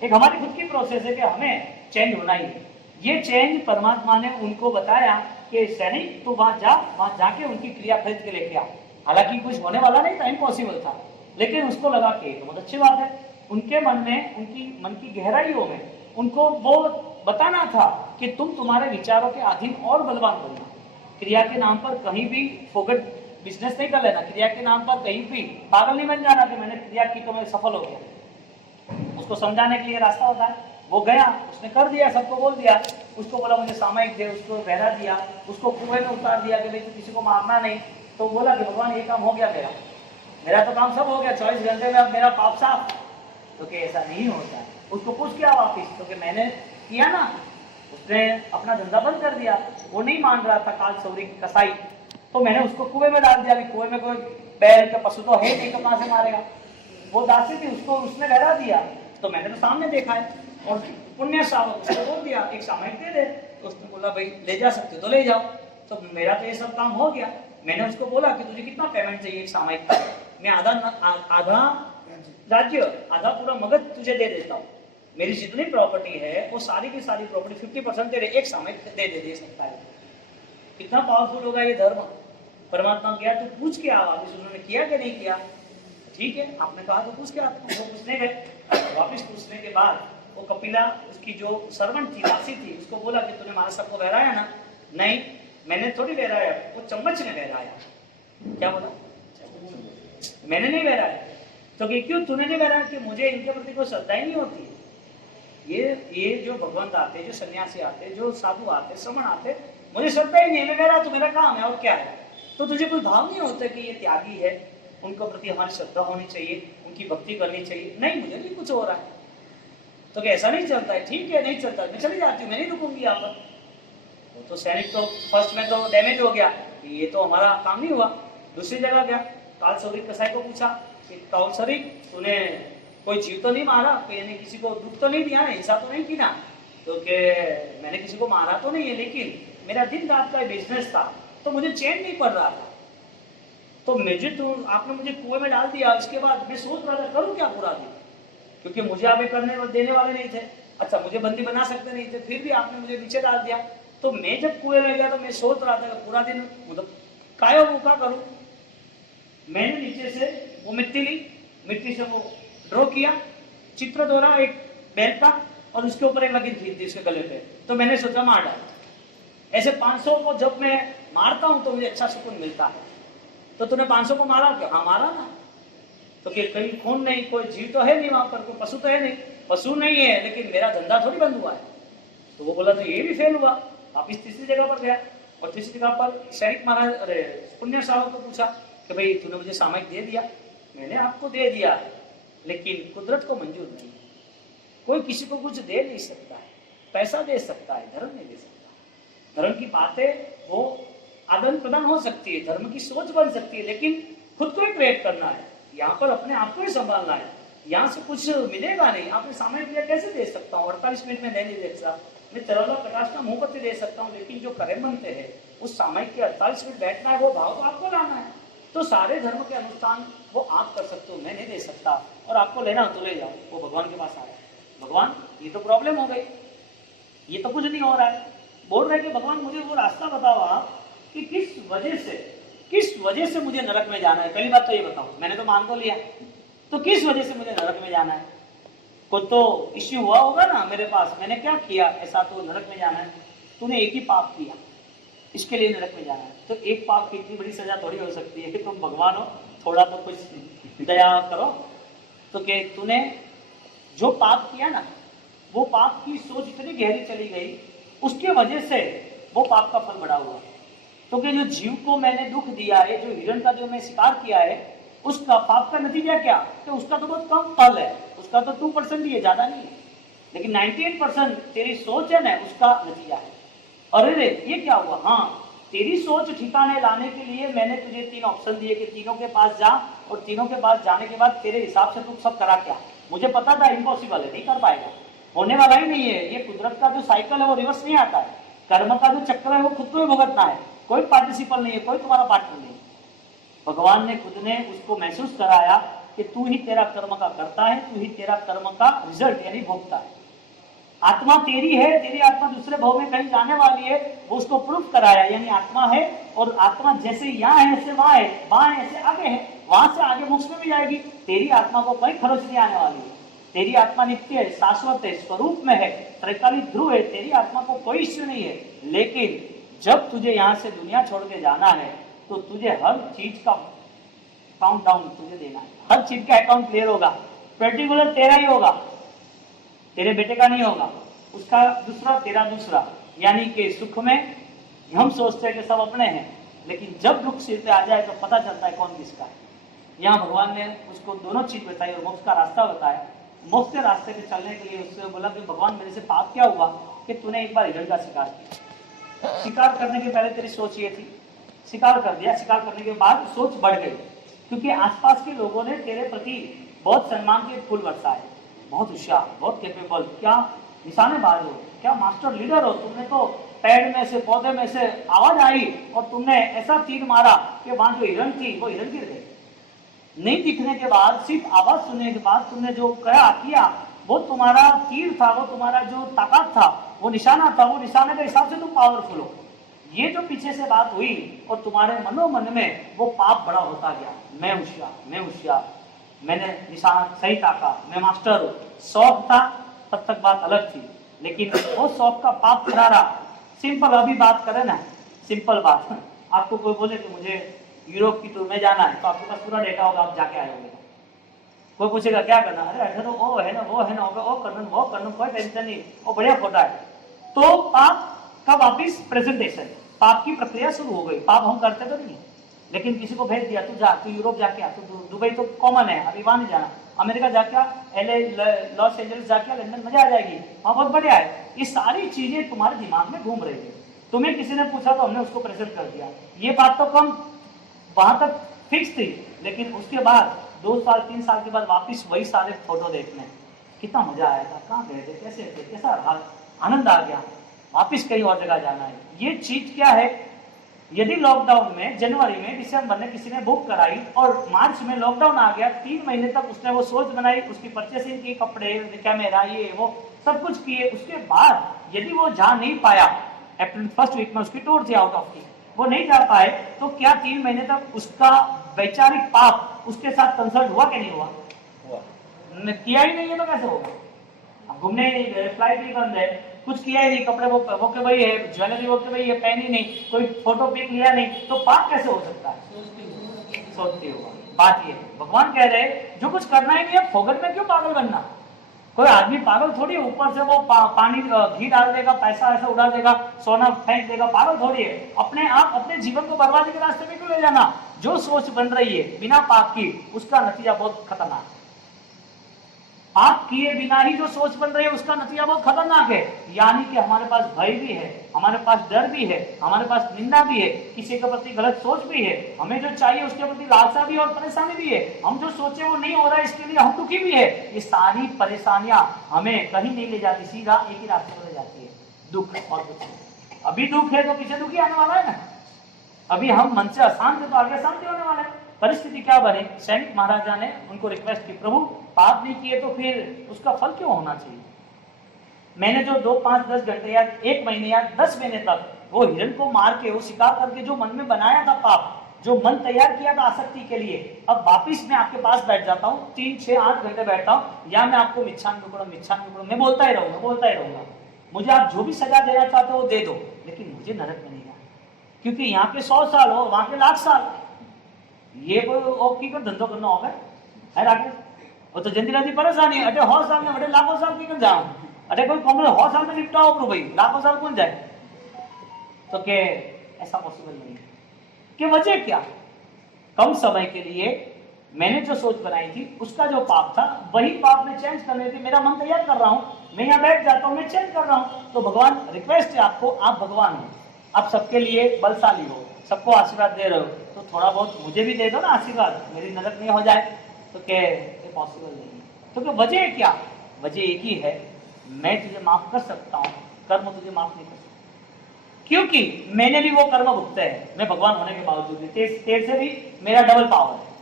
एक हमारी खुद की प्रोसेस है कि हमें चेंज होना ही है। ये चेंज परमात्मा ने उनको बताया कि सैनिक तो वहां जा, वहां जाके उनकी क्रिया खरीद के लेके आ। हालांकि कुछ होने वाला नहीं था, इम्पॉसिबल था, लेकिन उसको लगा कि तो बहुत अच्छी बात है। उनके मन में, उनकी मन की गहराइयों में उनको वो बताना था कि तुम तुम्हारे विचारों के अधीन और बलवान बनना। क्रिया के नाम पर कहीं भी फोकट बिजनेस नहीं कर लेना, क्रिया के नाम पर कहीं भी पागल नहीं बन जाना कि मैंने क्रिया की तो मैं सफल हो गया। उसको समझाने के लिए रास्ता होता है। वो गया, उसने कर दिया, सबको बोल दिया, उसको बोला मुझे सामयिक दे, उसको बहरा दिया, उसको कुएं में उतार दिया कि भाई तो किसी को मारना नहीं। तो बोला कि भगवान ये काम हो गया, मेरा तो काम सब हो गया, 24 घंटे में अब मेरा पाप साफ। तो कि ऐसा नहीं होता है। उसको पूछ किया वापिस, तो कि मैंने किया ना, उसने अपना धंधा बंद कर दिया। वो नहीं मान रहा था काल सौरी कसाई, तो मैंने उसको कुएं में डाल दिया। कुएं में कोई बैल का पशु तो है नहीं, तो कहां से मारेगा। वो दासी थी, उसको उसने बहरा दिया, तो मैंने तो सामने देखा है। और पुण्य सावक उसको बोल दिया एक सामयिक दे दे, तो उसने बोला भाई ले जा सकते तो ले जाओ। तो मेरा तो ये सब काम हो गया। मैंने उसको बोला कि तुझे कितना पेमेंट चाहिए एक सामयिक का, मैं आधा राज्य, आधा पूरा मगध तुझे दे देता हूँ। मेरी जितनी प्रॉपर्टी है वो सारी की सारी प्रॉपर्टी 50% तेरे एक सामयिक दे सकता है। कितना पावरफुल होगा ये धर्म। परमात्मा गया तो पूछ के आ, वापिस उन्होंने किया कि नहीं किया। ठीक है, आपने कहा तो पूछ के आता, वो पूछने गए। वापिस पूछने के बाद वो कपिला, उसकी जो सर्वेंट थी, दासी थी, उसको बोला कि तूने हमारा सबको बहराया ना? नहीं, मैंने थोड़ी बहराया, वो चम्मच ने बहराया। क्या बोला? मैंने नहीं बहराया। तो कि क्यों तूने नहीं बहराया? कि मुझे इनके प्रति कोई श्रद्धा ही नहीं होती। ये जो भगवंत आते, जो सन्यासी आते, जो साधु आते, श्रमण आते, मुझे श्रद्धा ही नहीं है। मैं बहरा तो मेरा काम है, और क्या है। तो तुझे कोई भाव नहीं होता कि ये त्यागी है, उनको प्रति हमारी श्रद्धा होनी चाहिए, उनकी भक्ति करनी चाहिए? नहीं, मुझे नहीं कुछ हो रहा है। तो ऐसा नहीं चलता है। ठीक है, नहीं चलता, मैं चली जाती हूँ, मैं नहीं रुकूंगी यहाँ पर। वो तो सैनिक तो फर्स्ट में तो डैमेज हो गया, ये तो हमारा काम नहीं हुआ। दूसरी जगह गया, काल सौरी कसाई को पूछा कि काल सौरी तूने कोई जीव तो नहीं मारा, यानी किसी को दुख तो नहीं दिया ना, हिंसा तो नहीं की ना? तो कि मैंने किसी को मारा तो नहीं है, लेकिन मेरा दिन रात का बिजनेस था, तो मुझे चैन नहीं पड़ रहा था। तो मुझे तो आपने मुझे कुएं में डाल दिया। इसके बाद मैं सोच रहा था करूँ क्या पूरा दिन, क्योंकि मुझे आप करने देने वाले नहीं थे। अच्छा, मुझे बंदी बना सकते नहीं थे, फिर भी आपने मुझे नीचे डाल दिया। तो मैं जब कुएं में गया तो मैं सोच रहा था कि पूरा दिन मतलब काया वो क्या करूं। मैंने नीचे से वो मिट्टी ली, मिट्टी से वो ड्रॉ किया, चित्र दौरा एक बैल का, और उसके ऊपर एक लकीर खींच दी उसके गले पे। तो मैंने सोचा मार डाल। ऐसे 500 को जब मैं मारता हूं तो मुझे अच्छा सुकून मिलता है। तो तूने 500 को मारा क्या? हाँ मारा ना। तो कि कहीं खून नहीं, कोई जीव तो है नहीं वहां पर, कोई पशु तो है नहीं। पशु नहीं है, लेकिन मेरा धंधा थोड़ी बंद हुआ है। तो वो बोला तो ये भी फेल हुआ। वापिस तीसरी जगह पर गया और तीसरी जगह पर सैनिक महाराज अरे पुण्य साहब को पूछा कि भाई तूने मुझे सामयिक दे दिया, मैंने आपको दे दिया, लेकिन कुदरत को मंजूर नहीं। कोई किसी को कुछ दे नहीं सकता है, पैसा दे सकता है, धर्म नहीं दे सकता। धर्म की बातें वो आदान प्रदान हो सकती है, धर्म की सोच बन सकती है, लेकिन खुद को ही क्रिएट करना है, यहाँ पर अपने आप को ही संभालना है। यहाँ से कुछ मिलेगा नहीं। आपने सामयिक दिया, कैसे दे सकता हूँ? 48 मिनट में नहीं दे सकता। मैं तरला प्रकाश का मुंह पत्ती दे सकता हूँ, लेकिन जो कर्म बनते हैं उस सामयिक के 48 मिनट बैठना है, वो भाव तो आपको लाना है। तो सारे धर्म के अनुष्ठान वो आप कर सकते हो, मैं नहीं दे सकता। और आपको लेना हो तो ले जाओ। वो भगवान के पास आया, भगवान ये तो प्रॉब्लम हो गई, ये तो कुछ नहीं हो रहा है। बोल रहे कि भगवान मुझे वो रास्ता बताओ आप कि किस वजह से मुझे नरक में जाना है। पहली बात तो ये बताओ, मैंने तो मान तो लिया, तो किस वजह से मुझे नरक में जाना है? कोई तो इश्यू हुआ होगा ना मेरे पास, मैंने क्या किया ऐसा तो नरक में जाना है? तूने एक ही पाप किया, इसके लिए नरक में जाना है। तो एक पाप की इतनी बड़ी सजा थोड़ी हो सकती है कि तुम भगवान हो, थोड़ा तो कुछ दया करो। तो कि तूने जो पाप किया ना, वो पाप की सोच इतनी गहरी चली गई, उसके वजह से वो पाप का फल बड़ा हुआ। तो कि जो जीव को मैंने दुख दिया है, जो हिरण का जो मैं शिकार किया है, उसका पाप का नतीजा क्या? कि उसका तो बहुत कम फल है, उसका तो 2% ही है, ज्यादा नहीं है, लेकिन 98% तेरी सोच है ना, उसका नतीजा है। अरे रे ये क्या हुआ? हाँ, तेरी सोच ठिकाने लाने के लिए मैंने तुझे 3 ऑप्शन दिए कि तीनों के पास जा, और तीनों के पास जाने के बाद तेरे हिसाब से तू सब करा क्या। मुझे पता था इम्पॉसिबल है, नहीं कर पाएगा, होने वाला ही नहीं है। ये कुदरत का जो साइकिल है वो रिवर्स नहीं आता है, कर्म का जो चक्र है वो खुद को ही भुगतना है, कोई पार्टिसिपल नहीं है, कोई तुम्हारा पार्टनर नहीं। भगवान ने खुद ने उसको महसूस कराया कि तू ही तेरा कर्म का करता है, तू ही तेरा कर्म का रिजल्ट यानी भोगता है। आत्मा तेरी है, तेरी आत्मा दूसरे भाव में कहीं जाने वाली है, वो उसको प्रूफ कराया, यानी आत्मा है, और आत्मा जैसे यहाँ है ऐसे वहां है, वहां है ऐसे आगे है, वहां से आगे मोक्ष में भी जाएगी। तेरी आत्मा को कोई खरोच नहीं आने वाली है, तेरी आत्मा नित्य है, शाश्वत है, स्वरूप में है, त्रैकालिक ध्रुव है, तेरी आत्मा को कोई इश्यू नहीं है। लेकिन जब तुझे यहाँ से दुनिया छोड़ के जाना है, तो तुझे हर चीज का काउंट डाउन तुझे देना है, हर चीज का अकाउंट क्लियर होगा, पर्टिकुलर तेरा ही होगा, तेरे बेटे का नहीं होगा, उसका दूसरा, तेरा दूसरा। यानी कि सुख में हम सोचते हैं कि सब अपने हैं, लेकिन जब दुख सिर पे आ जाए तो पता चलता है कौन किसका है। यहाँ भगवान ने उसको दोनों चीज बताई और मोक्ष का रास्ता बताया। मोक्ष के रास्ते पे चलने के लिए उससे बोला कि भगवान मेरे से पाप क्या हुआ कि तूने एक बार हिरण का शिकार किया। शिकार करने के पहले तेरी सोच ये थी, शिकार कर दिया, शिकार करने के बाद सोच बढ़ गई, क्योंकि आसपास के लोगों ने तेरे प्रति बहुत सम्मान के फूल बरसाए, बहुत होशियार, बहुत कैपेबल, क्या निशानेबाज हो, क्या मास्टर लीडर हो, तुमने तो पेड़ में से, पौधे में से आवाज आई और तुमने ऐसा तीर मारा कि वहां जो हिरण थी वो हिरण गिर गई। नहीं दिखने के बाद, सिर्फ आवाज सुनने के बाद तुमने जो किया वो तुम्हारा तीर था, वो तुम्हारा जो ताकत था, वो निशाना था, वो निशाने के हिसाब से तुम पावरफुल हो। ये जो पीछे से बात हुई और तुम्हारे मनोमन में वो पाप बड़ा होता गया, मैं होशियार, मैंने निशाना सही ताका, मैं मास्टर हूँ। शौक था तब तक बात अलग थी, लेकिन वो शौक का पाप खड़ा रहा। सिंपल अभी बात करें ना, सिंपल बात, आपको कोई बोले कि मुझे यूरोप की टूर में जाना है, तो आपके पास पूरा डेटा होगा, आप जाके आएंगे। कोई पूछेगा क्या करना, अरे ऐसा तो वो है ना, वो करना, कोई टेंशन नहीं, वो बढ़िया फोटा है। तो पाप का वापिस प्रेजेंटेशन, पाप की प्रक्रिया शुरू हो गई। पाप हम करते तो नहीं, लेकिन किसी को भेज दिया, तू जा, तू यूरोप जाके आ, तू दुबई तो कॉमन है, अभी वहां नहीं जाना, अमेरिका जाके, LA, लॉस एंजलिस जाके, लंदन, मजा आ जाएगी, वहां बहुत बढ़िया है। ये सारी चीजें तुम्हारे दिमाग में घूम रही है, तुम्हें किसी ने पूछा तो हमने उसको प्रेजेंट कर दिया। ये बात तो कम वहां तक फिक्स थी, लेकिन उसके बाद 2 साल 3 साल के बाद वापिस वही सारे फोटो देखने, कितना मजा आया था, कहाँ गए थे, कैसे थे, कैसा रहा, आनंद आ गया, वापिस कहीं और जगह जाना है। ये चीज क्या है, यदि लॉकडाउन में जनवरी में, दिसंबर में किसी ने बुक कराई और मार्च में लॉकडाउन आ गया, 3 महीने तक उसने वो सोच बनाई, उसकी परचेसिंग की, कपड़े, कैमरा, ये वो सब कुछ किए, उसके बाद यदि वो जा नहीं पाया, अप्रैल फर्स्ट वीक में उसकी टूर थी आउट ऑफ की, वो नहीं जा पाए, तो क्या 3 महीने तक उसका वैचारिक पाप उसके साथ कंसल्ट हुआ कि नहीं हुआ? किया ही नहीं है तो कैसे होगा? घूमने ही नहीं, फ्लाइट भी बंद है, कुछ किया ही नहीं, कपड़े वो के वही है, ज्वेलरी वो के वही है, पहनी नहीं, कोई फोटो पिक लिया नहीं, तो पाप कैसे हो सकता है? सोचते हुआ। बात ये है, भगवान कह रहे जो कुछ करना ही नहीं है, फोगट में क्यों पागल बनना? कोई आदमी पागल थोड़ी है, ऊपर से वो पानी घी डाल देगा, पैसा ऐसे उड़ा देगा, सोना फेंक देगा, पागल थोड़ी है। अपने आप अपने जीवन को बर्बादी के रास्ते में क्यों ले जाना? जो सोच बन रही है बिना पाप की, उसका नतीजा बहुत खतरनाक है। पाप किए बिना ही जो सोच बन रही है उसका नतीजा बहुत खतरनाक है। यानी कि हमारे पास भय भी है, हमारे पास डर भी है, हमारे पास निंदा भी है, किसी के प्रति गलत सोच भी है, हमें जो चाहिए उसके प्रति लालसा भी और परेशानी भी है, हम जो सोचे वो नहीं हो रहा है इसके लिए हम दुखी भी है। ये सारी परेशानियां हमें कहीं नहीं ले जाती, सीधा एक ही रास्ते पर ले जाती है, दुख और कुछ नहीं। अभी दुख है तो पीछे दुखी आने वाला है ना। अभी हम मन से अशांत है तो आगे शांति होने वाला है। परिस्थिति क्या बने? सैनिक महाराजा ने उनको रिक्वेस्ट की, प्रभु पाप नहीं किए तो फिर उसका फल क्यों होना चाहिए? मैंने जो 2, 5, 10 घंटे या 1 महीने या 10 महीने तक वो हिरण को मार के, वो शिकार करके जो मन में बनाया था पाप, जो मन तैयार किया था आसक्ति के लिए, अब वापिस मैं आपके पास बैठ जाता हूँ, 3, 6, 8 घंटे बैठता हूँ, या मैं आपको मिच्छामी मैं बोलता ही रहूंगा। मुझे आप जो भी सजा देना चाहते हो वो दे दो, लेकिन मुझे नरक में नहीं जाना, क्योंकि यहाँ पे 100 साल हो, वहां पे 1,00,000 साल, ये कोई धंधो करना होगा है राकेश? वो तो जल्दी जल्दी परेशानी है, अटे 100 साल में अटे लाखों साल की जाऊं, अटे कोई कम 100 साल में निपटाओ प्रो भाई, लाखों साल कौन जाए? तो के ऐसा पॉसिबल नहीं है। कि वजह क्या? कम समय के लिए मैंने जो सोच बनाई थी उसका जो पाप था वही पाप में चेंज करने के मेरा मन तैयार कर रहा हूं, मैं यहाँ बैठ जाता हूँ, मैं चेंज कर रहा हूं। तो भगवान रिक्वेस्ट है आपको, आप भगवान हो, आप सबके लिए बलशाली हो, सबको आशीर्वाद दे रहे हो, तो थोड़ा बहुत मुझे भी दे दो ना आशीर्वाद, मेरी नरक नहीं हो जाए। तो क्या ये पॉसिबल नहीं है। तो क्या वजह है? क्या वजह? एक ही है, मैं तुझे माफ कर सकता हूँ, कर्म तुझे माफ नहीं कर सकता, क्योंकि मैंने भी वो कर्म भुगते हैं। मैं भगवान होने के बावजूद भी तेरे से भी मेरा डबल पावर है,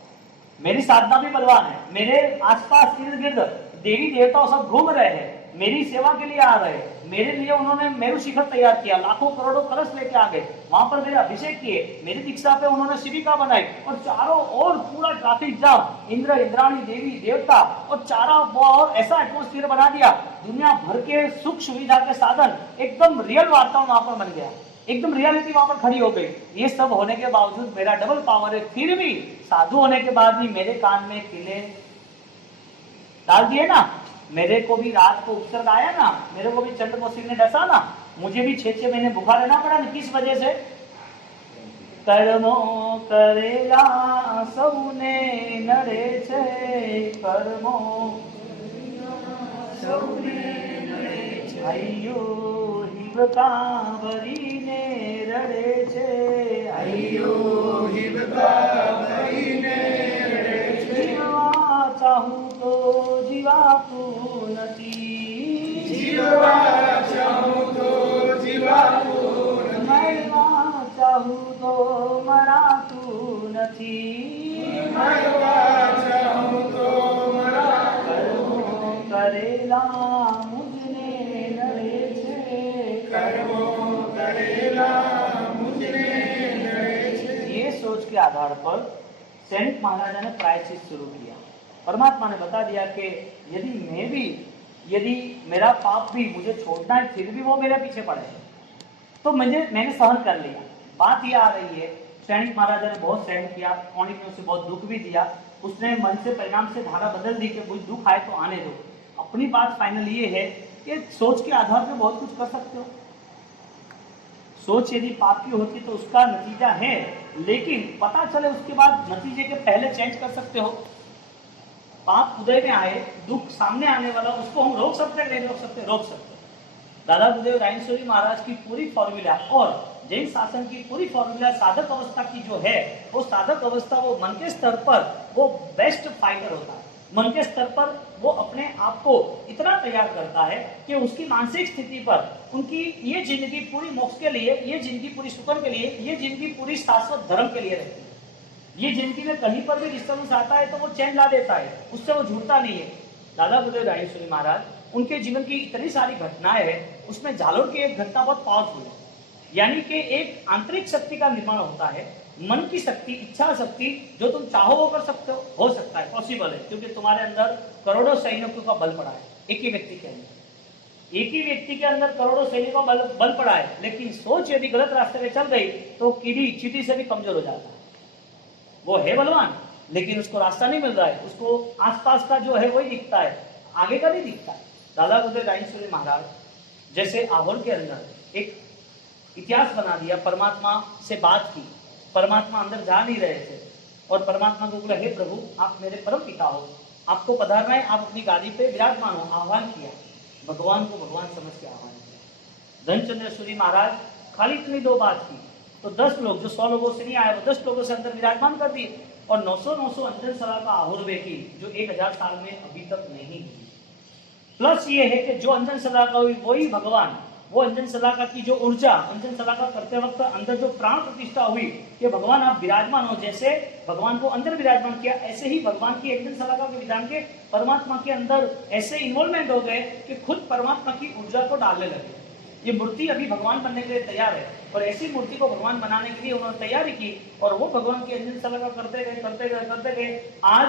मेरी साधना भी बलवान है, मेरे आसपास इर्द गिर्द देवी देवता सब घूम रहे हैं, मेरी सेवा के लिए आ रहे हैं, मेरे लिए उन्होंने मेरु शिखर तैयार किया, लाखों करोड़ों कलश लेके आ गए, वहां पर मेरे अभिषेक किए, मेरी दीक्षा पे उन्होंने शिविका बनाई, और चारों ओर पूरा ट्रैफिक जाम, इंद्र इंद्राणी देवी देवता, और चारों और ऐसा एटमोस्फियर बना दिया, दुनिया भर के सुख सुविधा के साधन, एकदम रियल वातावरण वहां पर बन गया, एकदम रियलिटी वहां पर खड़ी हो गई। ये सब होने के बावजूद मेरा डबल पावर है, फिर भी साधु होने के बाद भी मेरे कान में किले डाल दिए ना, मेरे को भी रात को उपसर्ग आया ना, मेरे को भी चंद्रमौसी ने डसा ना, मुझे भी 6-6 महीने बुखार रहना पड़ा ना, किस वजह से? कर्मो करेला सौने नरे छे, कर्मो सौने नरे छे, अयो हिबका भरीने रड़े छे, अयो हिबका भरीने रड़े छे, जीवा चाहूं तो जीवाતું નથી, જીવવા ચાહું તો જીવાતું નથી, મરવા ચાહું તો મરાતું નથી, મરવા ચાહું તો મરાતું કરેલા મુજને નડે છે, કર્મો કરેલા મુજને નડે છે। ये सोच के आधार पर सैनिक महाराजा ने प्रायश्चित शुरू किया। परमात्मा ने बता दिया कि यदि मेरा पाप भी मुझे छोड़ना है, फिर भी वो मेरे पीछे पड़े, तो मैंने सहन कर लिया। बात ये आ रही है, सैनिक महाराजा ने बहुत सहन किया, पौनिक ने उसे बहुत दुख भी दिया, उसने मन से परिणाम से धारा बदल दी कि कुछ दुख आए तो आने दो। अपनी बात फाइनल ये है कि सोच के आधार पर बहुत कुछ कर सकते हो। सोच यदि पाप की होती तो उसका नतीजा है, लेकिन पता चले उसके बाद नतीजे के पहले चेंज कर सकते हो। पाप उदय में आए, दुख सामने आने वाला, उसको हम रोक सकते हैं? नहीं रोक सकते? रोक सकते। दादा गुरुदेव रायेश्वरी महाराज की पूरी फॉर्मूला और जैन शासन की पूरी फॉर्मूला साधक अवस्था की जो है, वो साधक अवस्था वो मन के स्तर पर वो बेस्ट फाइटर होता है। मन के स्तर पर वो अपने आप को इतना तैयार करता है कि उसकी मानसिक स्थिति पर उनकी ये जिंदगी पूरी मोक्ष के लिए, ये जिंदगी पूरी सुकन के लिए, ये जिंदगी पूरी शाश्वत धर्म के लिए रहती है। ये जिंदगी में कहीं पर भी डिस्टर्बेंस आता है तो वो चैन ला देता है, उससे वो झूठता नहीं है। दादा गुरुदेव रायेश्वरी महाराज, उनके जीवन की इतनी सारी घटनाएं हैं, उसमें झालोर की एक घटना बहुत पावरफुल है। यानी कि एक आंतरिक शक्ति का निर्माण होता है, मन की शक्ति, इच्छा शक्ति, जो तुम चाहो वो कर सकते हो सकता है, पॉसिबल है, क्योंकि तुम्हारे अंदर करोड़ों सैनिकों का बल पड़ा है एक ही व्यक्ति के अंदर। एक ही व्यक्ति के अंदर करोड़ों सैनिकों का बल पड़ा है, लेकिन सोच यदि गलत रास्ते में चल गई तो कीड़ी चींटी से भी कमजोर हो जाता है। वो है बलवान, लेकिन उसको रास्ता नहीं मिल रहा है, उसको आसपास का जो है वही दिखता है, आगे का नहीं दिखता। दादा गुरुदेव रायचूरी महाराज जैसे आहोर के अंदर एक इतिहास बना दिया, परमात्मा से बात की, परमात्मा अंदर जा नहीं रहे थे और परमात्मा को बोला, हे प्रभु आप मेरे परम पिता हो, आपको पधारना है, आप अपनी गादी पे विराजमान हो। आह्वान किया, भगवान को भगवान समझ के आह्वान किया। धनचंद्र सूरी महाराज खाली इतनी दो बात की तो 10 लोग, जो 100 लोगों से नहीं आए, वो 10 लोगों से अंदर विराजमान कर दिए और 900 अंजन सला का आहुर्वे की, जो 1000 साल में अभी तक नहीं हुई। प्लस ये है कि जो अंजन सला का हुई वही भगवान, वो अंजन सलाका की जो ऊर्जा अंजन सलाका करते वक्त अंदर जो प्राण प्रतिष्ठा हुई कि भगवान आप विराजमान हो, जैसे भगवान को अंदर विराजमान किया ऐसे ही भगवान की अंजन सलाका के विधान के परमात्मा के अंदर ऐसे इन्वॉल्वमेंट हो गए कि खुद परमात्मा की ऊर्जा को डालने लगे। ये मूर्ति अभी भगवान बनने के लिए तैयार है और ऐसी मूर्ति को भगवान बनाने के लिए उन्होंने तैयारी की और वो भगवान की अंजन सलाका करते गए। आज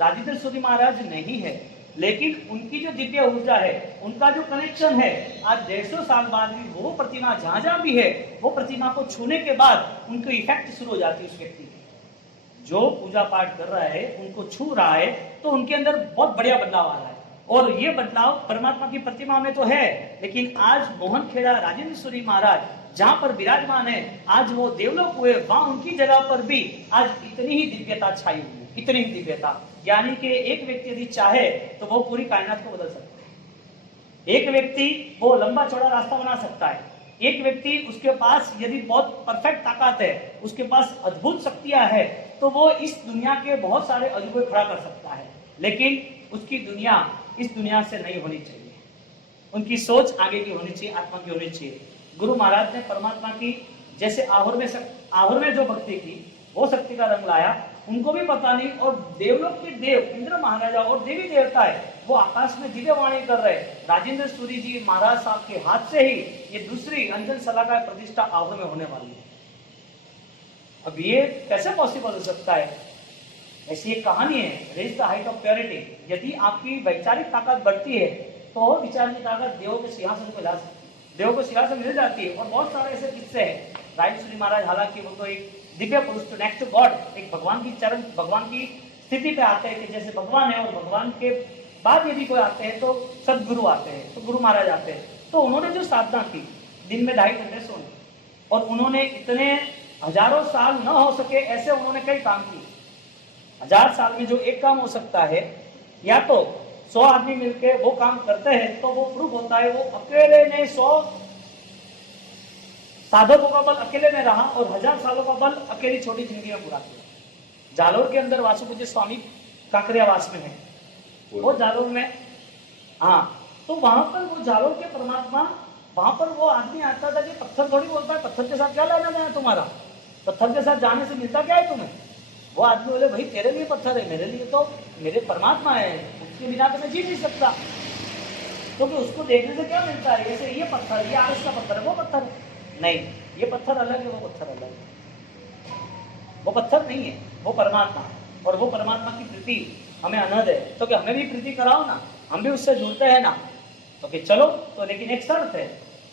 राजेंद्र सूरी महाराज नहीं है, लेकिन उनकी जो दिव्य ऊर्जा है, उनका जो कनेक्शन है, आज 150 साल बाद भी वो प्रतिमा जहां जहां भी है, वो प्रतिमा को छूने के बाद उनको इफेक्ट शुरू हो जाती है उस व्यक्ति की। जो पूजा पाठ कर रहा है, उनको छू रहा है तो उनके अंदर बहुत बढ़िया बदलाव आ रहा है और ये बदलाव परमात्मा की प्रतिमा में तो है, लेकिन आज मोहन खेड़ा राजेंद्र सूरी महाराज जहां पर विराजमान है, आज वो देवलोक हुए, वहां उनकी जगह पर भी आज इतनी ही दिव्यता छाई हुई, इतनी ही दिव्यता, यानी कि एक व्यक्ति यदि चाहे तो वो पूरी कायनात को बदल सकता है। एक व्यक्ति वो लंबा चौड़ा रास्ता बना सकता है। एक व्यक्ति, उसके पास यदि बहुत परफेक्ट ताकत है, उसके पास अद्भुत शक्तियां है, तो वो इस दुनिया के बहुत सारे अजूबे खड़ा कर सकता है, लेकिन उसकी दुनिया इस दुनिया से नहीं होनी चाहिए। उनकी सोच आगे की होनी चाहिए, आत्मा की होनी चाहिए। गुरु महाराज ने परमात्मा की जैसे आहुर में जो भक्ति की, वो शक्ति का रंग लाया, उनको भी पता नहीं, और देवलोक के देव इंद्र महाराजा और देवी देवता है, वो आकाश में दिव्य वाणी कर रहे। राजेंद्र सूरी जी महाराज साहब के हाथ से ही ये दूसरी अंजन सलाका प्रतिष्ठा आहुर में होने वाली है। अब ये कैसे पॉसिबल हो सकता है? ऐसी एक कहानी है, raise the height of purity. यदि आपकी वैचारिक ताकत बढ़ती है तो विचार की ताकत देवों के सिंहासन पे ला सकती है, देवों को सिंहासन मिल जाती है। और बहुत सारे ऐसे किस्से हैं। राजेंद्र सूरी महाराज, हालांकि वो तो एक दिव्य पुरुष, टू नेक्स्ट टू गॉड, एक भगवान की चरण, भगवान की स्थिति पे आते हैं कि जैसे भगवान है, और भगवान के बाद यदि कोई आते हैं तो सदगुरु आते हैं, तो गुरु महाराज आते हैं। तो उन्होंने जो साधना की, दिन में 2.5 घंटे सोने, और उन्होंने इतने हजारों साल न हो सके ऐसे उन्होंने कई काम किए। 1000 साल में जो एक काम हो सकता है, या तो 100 आदमी मिलकर वो काम करते हैं तो वो प्रूफ होता है वो अकेले ने 100 साधकों का बल अकेले में रहा और 1000 सालों का बल अकेली छोटी जिंदगी में पूरा किया। जालोर के अंदर वासुपूज्य स्वामी काकरियावास में है, वो जालोर में, हाँ, तो वहां पर वो जालोर के परमात्मा, वहां पर वो आदमी आता था कि पत्थर थोड़ी बोलता है, पत्थर के साथ क्या लेना देना तुम्हारा, पत्थर के साथ जाने से मिलता क्या है तुम्हें? वो आदमी बोले, भाई तेरे लिए पत्थर है, मेरे लिए तो मेरे परमात्मा है, उसके बिना तो मैं जी नहीं सकता। तो उसको देखने से क्या मिलता है? जैसे ये पत्थर, ये आरस का पत्थर है, वो पत्थर है नहीं, ये पत्थर अलग है, वो पत्थर अलग है। वो पत्थर नहीं है, वो परमात्मा, और वो परमात्मा की प्रीति हमें अनहद है, तो कि हमें भी प्रीति कराओ ना, हम भी उससे जुड़ते हैं ना, तो कि चलो। तो लेकिन एक शर्त है,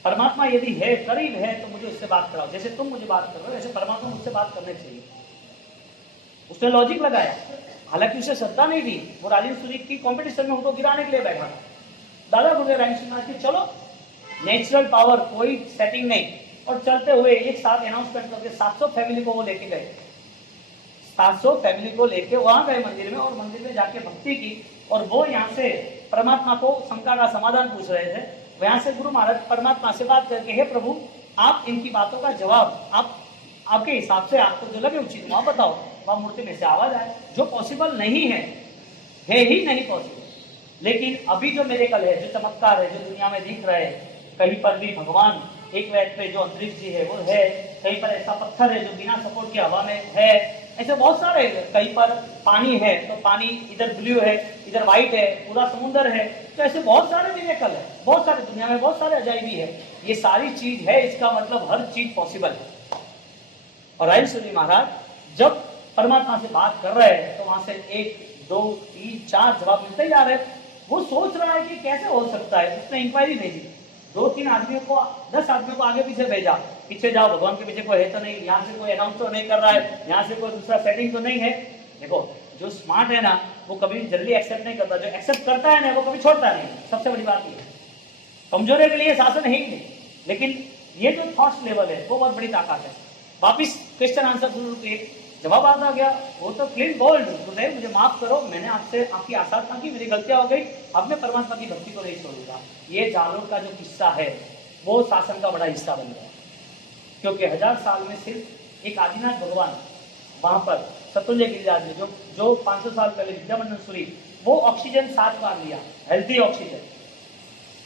परमात्मा यदि है, करीब है, तो मुझे उससे बात कराओ। जैसे तुम मुझे बात कर रहे हो, ऐसे परमात्मा मुझसे बात करने चाहिए। उसने लॉजिक लगाया, हालांकि उसे श्रद्धा नहीं दी, वो राजेंद्र सूरी की कॉम्पिटिशन में उनको गिराने के लिए बैठा। दादा गुरुदेव रायचूरी, चलो नेचुरल पावर, कोई सेटिंग नहीं, और चलते हुए एक साथ अनाउंसमेंट करके 700 फैमिली को वो लेके गए। 700 फैमिली को लेके वहां गए मंदिर में, और मंदिर में जाके भक्ति की, और वो यहाँ से परमात्मा को शंका का समाधान पूछ रहे थे। वहां से गुरु महाराज परमात्मा से बात करके, हे प्रभु, आप इनकी बातों का जवाब आपके हिसाब से आपको जो लगे उचित वहां बताओ। वहां मूर्ति में से आवाज आए, जो पॉसिबल नहीं है ही नहीं पॉसिबल। लेकिन अभी जो मेरेकल है, जो चमत्कार है, जो दुनिया में दिख रहे हैं, कहीं पर भी भगवान एक वेद पे जो अंतरिक्ष जी है वो है, कहीं पर ऐसा पत्थर है जो बिना सपोर्ट के हवा में है, ऐसे बहुत सारे, कहीं पर पानी है तो पानी इधर ब्लू है, इधर व्हाइट है, पूरा समुद्र है, तो ऐसे बहुत सारे मिरेकल है, बहुत सारे दुनिया में बहुत सारे अजायबी है। ये सारी चीज है, इसका मतलब हर चीज पॉसिबल है। और राजेंद्र सूरी महाराज जब परमात्मा से बात कर रहे हैं तो वहां से 1, 2, 3, 4 जवाब मिलते ही जा रहे हैं। वो सोच रहा है कि कैसे हो सकता है। उसने इंक्वायरी भेजी, 2-3 आदमियों को, 10 आदमियों को आगे पीछे भेजा, पीछे जाओ, भगवान के पीछे कोई है तो नहीं, यहाँ से कोई अनाउंस तो नहीं कर रहा है, यहाँ से कोई दूसरा सेटिंग तो नहीं है। देखो, जो स्मार्ट है ना वो कभी जल्दी एक्सेप्ट नहीं करता, जो एक्सेप्ट करता है ना वो कभी छोड़ता नहीं। सबसे बड़ी बात ये है, कमजोरी के लिए शासन है ही नहीं, लेकिन ये जो थॉट्स लेवल है वो बहुत बड़ी ताकत है। वापिस क्वेश्चन आंसर शुरू किए, जवाब आता गया, वो तो क्लीन गोल्ड, गुरुदेव मुझे माफ करो, मैंने आपसे आपकी आशा था कि मेरी गलतियां हो गई, अब मैं परमात्मा की भक्ति को नहीं छोड़ूंगा। ये जालोर का जो किस्सा है वो शासन का बड़ा हिस्सा बन गया, क्योंकि 1000 साल में सिर्फ एक आदिनाथ भगवान वहां पर शत्रुंजय गिरिराज में जो 500 साल पहले विद्यामंडन सूरी, वो ऑक्सीजन 7 बार लिया, हेल्थी ऑक्सीजन,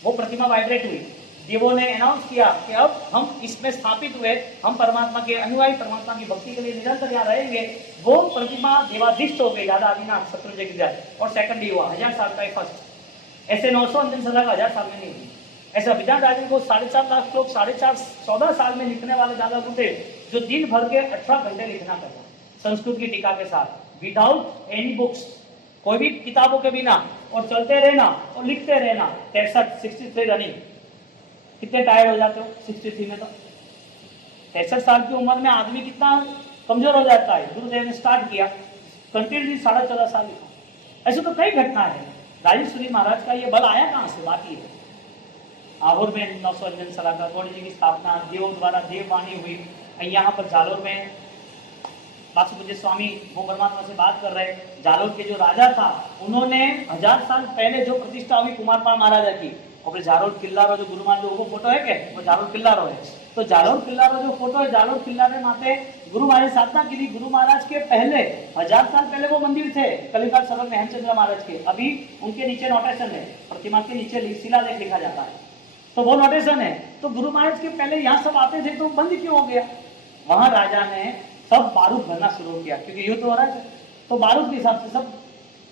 वो प्रतिमा वाइब्रेट हुई। देवों ने अनाउंस किया कि अब हम इसमें स्थापित हुए, हम परमात्मा के अनुयायी, परमात्मा की भक्ति के लिए निरंतर यहाँ रहेंगे। वो प्रतिमा देवाधिष्ट हो गई, दादा आदिनाथ शत्रुंजय गिरिराज, और सेकंड ही हुआ 1000 साल का फर्स्ट। ऐसे 900 अंतिम सदा का 1000 साल में नहीं हुई। ऐसा विधान राजन को 4.5 लाख श्लोक 14.5 साल में लिखने वाले दादा गुरुदेव, जो दिन भर के 18 घंटे लिखना करता, संस्कृत की टीका के साथ, विदाउट एनी बुक्स, कोई भी किताबों के बिना, और चलते रहना और लिखते रहना। 63 रनिंग। कितने टायर्ड हो जाते हो 63 में? तो 63 साल की उम्र में आदमी कितना कमजोर हो जाता है। गुरुदेव ने स्टार्ट किया, कंटिन्यू 14.5 साल लिखा। ऐसे तो कई घटनाएं हैं। राजेश्वरी महाराज का ये बल आया कहाँ से? बात ये है, आहोर में 900 साल का गौड़ जी की स्थापना, देवों द्वारा देववाणी हुई। यहाँ पर जालोर में वासुपूज्य स्वामी वो परमात्मा से बात कर रहे, जालोर के जो राजा था उन्होंने 1000 साल पहले जो प्रतिष्ठा हुई कुमारपाल महाराजा की, और जालोर किला रो जो गुरु महाराज वो फोटो है क्या? वो जालोर किला रो है। तो जालोर किला रो जो फोटो है, जालोर किला में माते गुरु महाराज साधना की थी। गुरु महाराज के पहले 1000 साल पहले वो मंदिर थे कलिकाल सरोवर में हेमचंद्र महाराज के। अभी उनके नीचे नोटेशन है, प्रतिमा के नीचे शिलालेख लिखा जाता है, तो वो नोटेशन है। तो गुरु महाराज के पहले यहाँ सब आते थे, तो बंद क्यों हो गया? वहां राजा ने सब बारूद भरना शुरू किया, क्योंकि युद्ध हो रहा है, तो बारूद के हिसाब से सब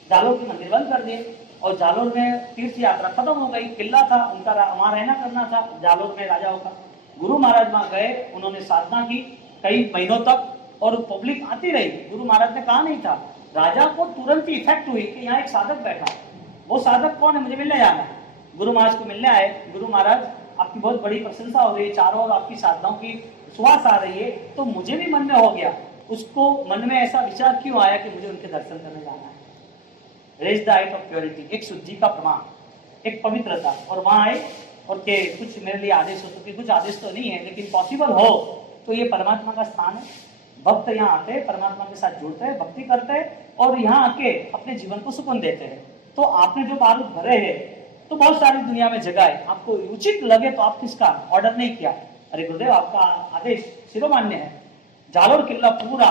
जालोर के मंदिर बंद कर दिए। और जालोर में तीर्थ यात्रा खत्म हो गई। किला था उनका, वहां रहना करना था जालोर में राजाओं का। गुरु महाराज वहां गए, उन्होंने साधना की कई महीनों तक, और पब्लिक आती रही। गुरु महाराज ने कहा नहीं था, राजा को तुरंत ही इफेक्ट हुई कि यहाँ एक साधक बैठा, वो साधक कौन है, मुझे मिलने जाना है। गुरु महाराज को मिलने आए। गुरु महाराज आपकी बहुत बड़ी प्रशंसा हो रही है, चारों ओर आपकी साधनाओं की सुवास आ रही है। तो मुझे भी मन में हो गया, उसको मन में ऐसा विचार क्यों आया कि मुझे उनके दर्शन करने जाना है। Raise the height of purity, एक शुद्धि का प्रमाण, एक पवित्रता। और वहां आए और के कुछ मेरे लिए आदेश हो सके, कुछ आदेश तो नहीं है, लेकिन पॉसिबल हो तो ये परमात्मा का स्थान है। भक्त यहाँ आते हैं, परमात्मा के साथ जुड़ते हैं, भक्ति करते हैं, और यहाँ आके अपने जीवन को सुकून देते हैं। तो आपने जो बारूद भरे हैं, तो बहुत सारी दुनिया में जगह है, आपको उचित लगे तो आप किसका ऑर्डर नहीं किया, अरे गुरुदेव आपका आदेश शिरोमान्य है। जालोर किला पूरा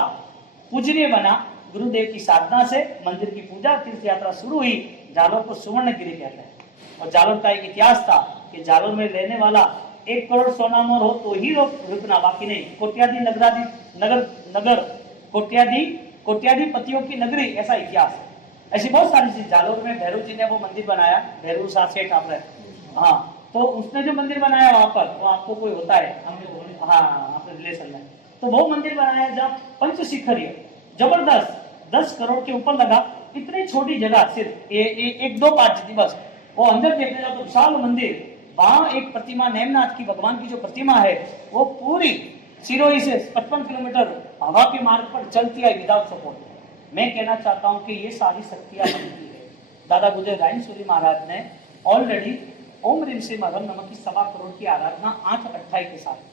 पूजनीय बना गुरुदेव की साधना से। मंदिर की पूजा, तीर्थ यात्रा शुरू हुई। जालोर को सुवर्णगिरी कहते हैं। और जालोर का एक इतिहास था कि जालोर में रहने वाला 1 करोड़ सोना मोर हो तो ही रुकना, बाकी नहीं। कोट्यादी नगरादी नगर कोट्यादी पतियों की नगरी, ऐसा इतिहास है। ऐसी बहुत सारी चीज। जालोर में भैरू जी ने वो मंदिर बनाया, भैरू सेठ आप रहे, हाँ, तो उसने जो मंदिर बनाया वहां पर, वो आपको कोई होता है, हाँ अपने रिलेशन में, तो वो मंदिर बनाया जहाँ पंचशिखरीय जबरदस्त 10 करोड़ के ऊपर लगा। इतनी छोटी जगह, सिर्फ 1-2-5 दिवस, वो अंदर देखने जाओ तो विशाल मंदिर। वहां एक प्रतिमा नेमनाथ की, भगवान की जो प्रतिमा है, वो पूरी सिरोही से 55 किलोमीटर हवा के मार्ग पर चलती है विदाउट सपोर्ट। मैं कहना चाहता हूं कि ये सारी शक्तियां बनती है। दादा गुरुदेव राजेश्वरी महाराज ने ऑलरेडी ओम ह्रीम श्रीम अघम नमः की 1.25 करोड़ की आराधना 8/28 के साथ,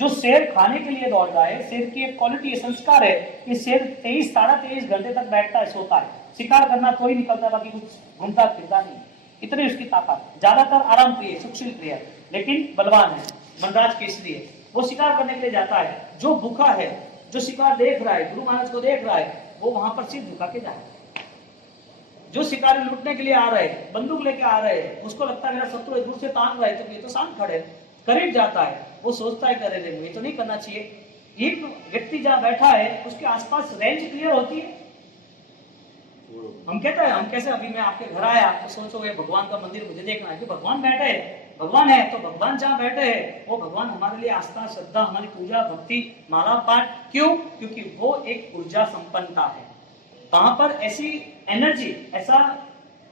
जो शेर खाने के लिए दौड़ रहा है, शेर की एक क्वालिटी, संस्कार है कि शेर 23-23.5 घंटे तक बैठता है, सोता है। शिकार करना तो ही निकलता है, बाकी कुछ घूमता फिरता नहीं। इतनी उसकी ताकत। ज्यादातर आराम प्रिय, सुखशील प्रिय, लेकिन बलवान है, वनराज केसरी है। वो शिकार करने के लिए जाता है। जो भूखा है, जो शिकार देख रहा है, गुरु महाराज को देख रहा है, वो वहां पर सिर्फ झुका के जाए। जो शिकारी लूटने के लिए आ रहे हैं, बंदूक लेके आ रहे हैं, उसको लगता है मेरा शत्रु है, दूर से तान रहा है, तो ये तो शांत खड़े, करीब जाता है, वो सोचता है करे ये तो नहीं करना चाहिए। एक व्यक्ति जहां बैठा है, उसके आसपास रेंज क्लियर होती है। हम कहते हैं, हम कैसे, अभी मैं आपके घर आया तो सोचो ये भगवान का मंदिर मुझे देखना है, कि भगवान बैठे है, भगवान है, तो भगवान जहाँ बैठे हैं वो भगवान हमारे लिए आस्था, श्रद्धा, हमारी पूजा, भक्ति, माला पाठ। क्यों? क्योंकि वो एक ऊर्जा संपन्नता है। वहां पर ऐसी एनर्जी, ऐसा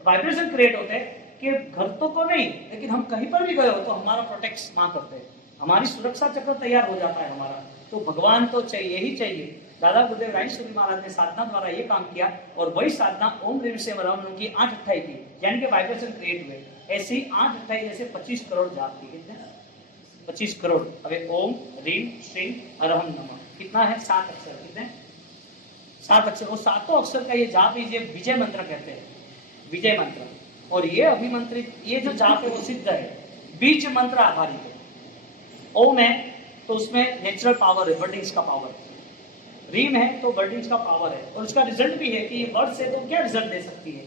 वाइब्रेशन क्रिएट होते हैं कि घर तो नहीं, लेकिन हम कहीं पर भी गए हो तो हमारा प्रोटेक्ट मां करते हैं, हमारी सुरक्षा चक्र तैयार हो जाता है हमारा। तो भगवान तो चाहिए ही चाहिए। दादा गुरुदेव रायचूरी महाराज ने साधना द्वारा ये काम किया और वही साधना ओम ह्रीम श्रीम हरहम नमः की 8 अट्ठाई की, यानी कि वाइब्रेशन क्रिएट हुए। ऐसे ही 8 अट्ठाई जैसे 25 करोड़ जाप की। कितने? 25 करोड़। अबे ओम ह्रीम श्रीम हरहम नमः कितना है? 7 अक्षर। कितने? 7 अक्षर। और सातों अक्षर का ये जाप ही विजय मंत्र कहते हैं, विजय मंत्र। और ये अभिमंत्रित ये जो जाप है वो सिद्ध है, बीज मंत्र आधारित है। ओम है तो उसमें नेचुरल पावर है, वर्डिंग्स का पावर। रीम है तो वर्डिंग्स का पावर है, और उसका रिजल्ट भी है कि ये वर्ड से तो क्या रिजल्ट दे सकती है,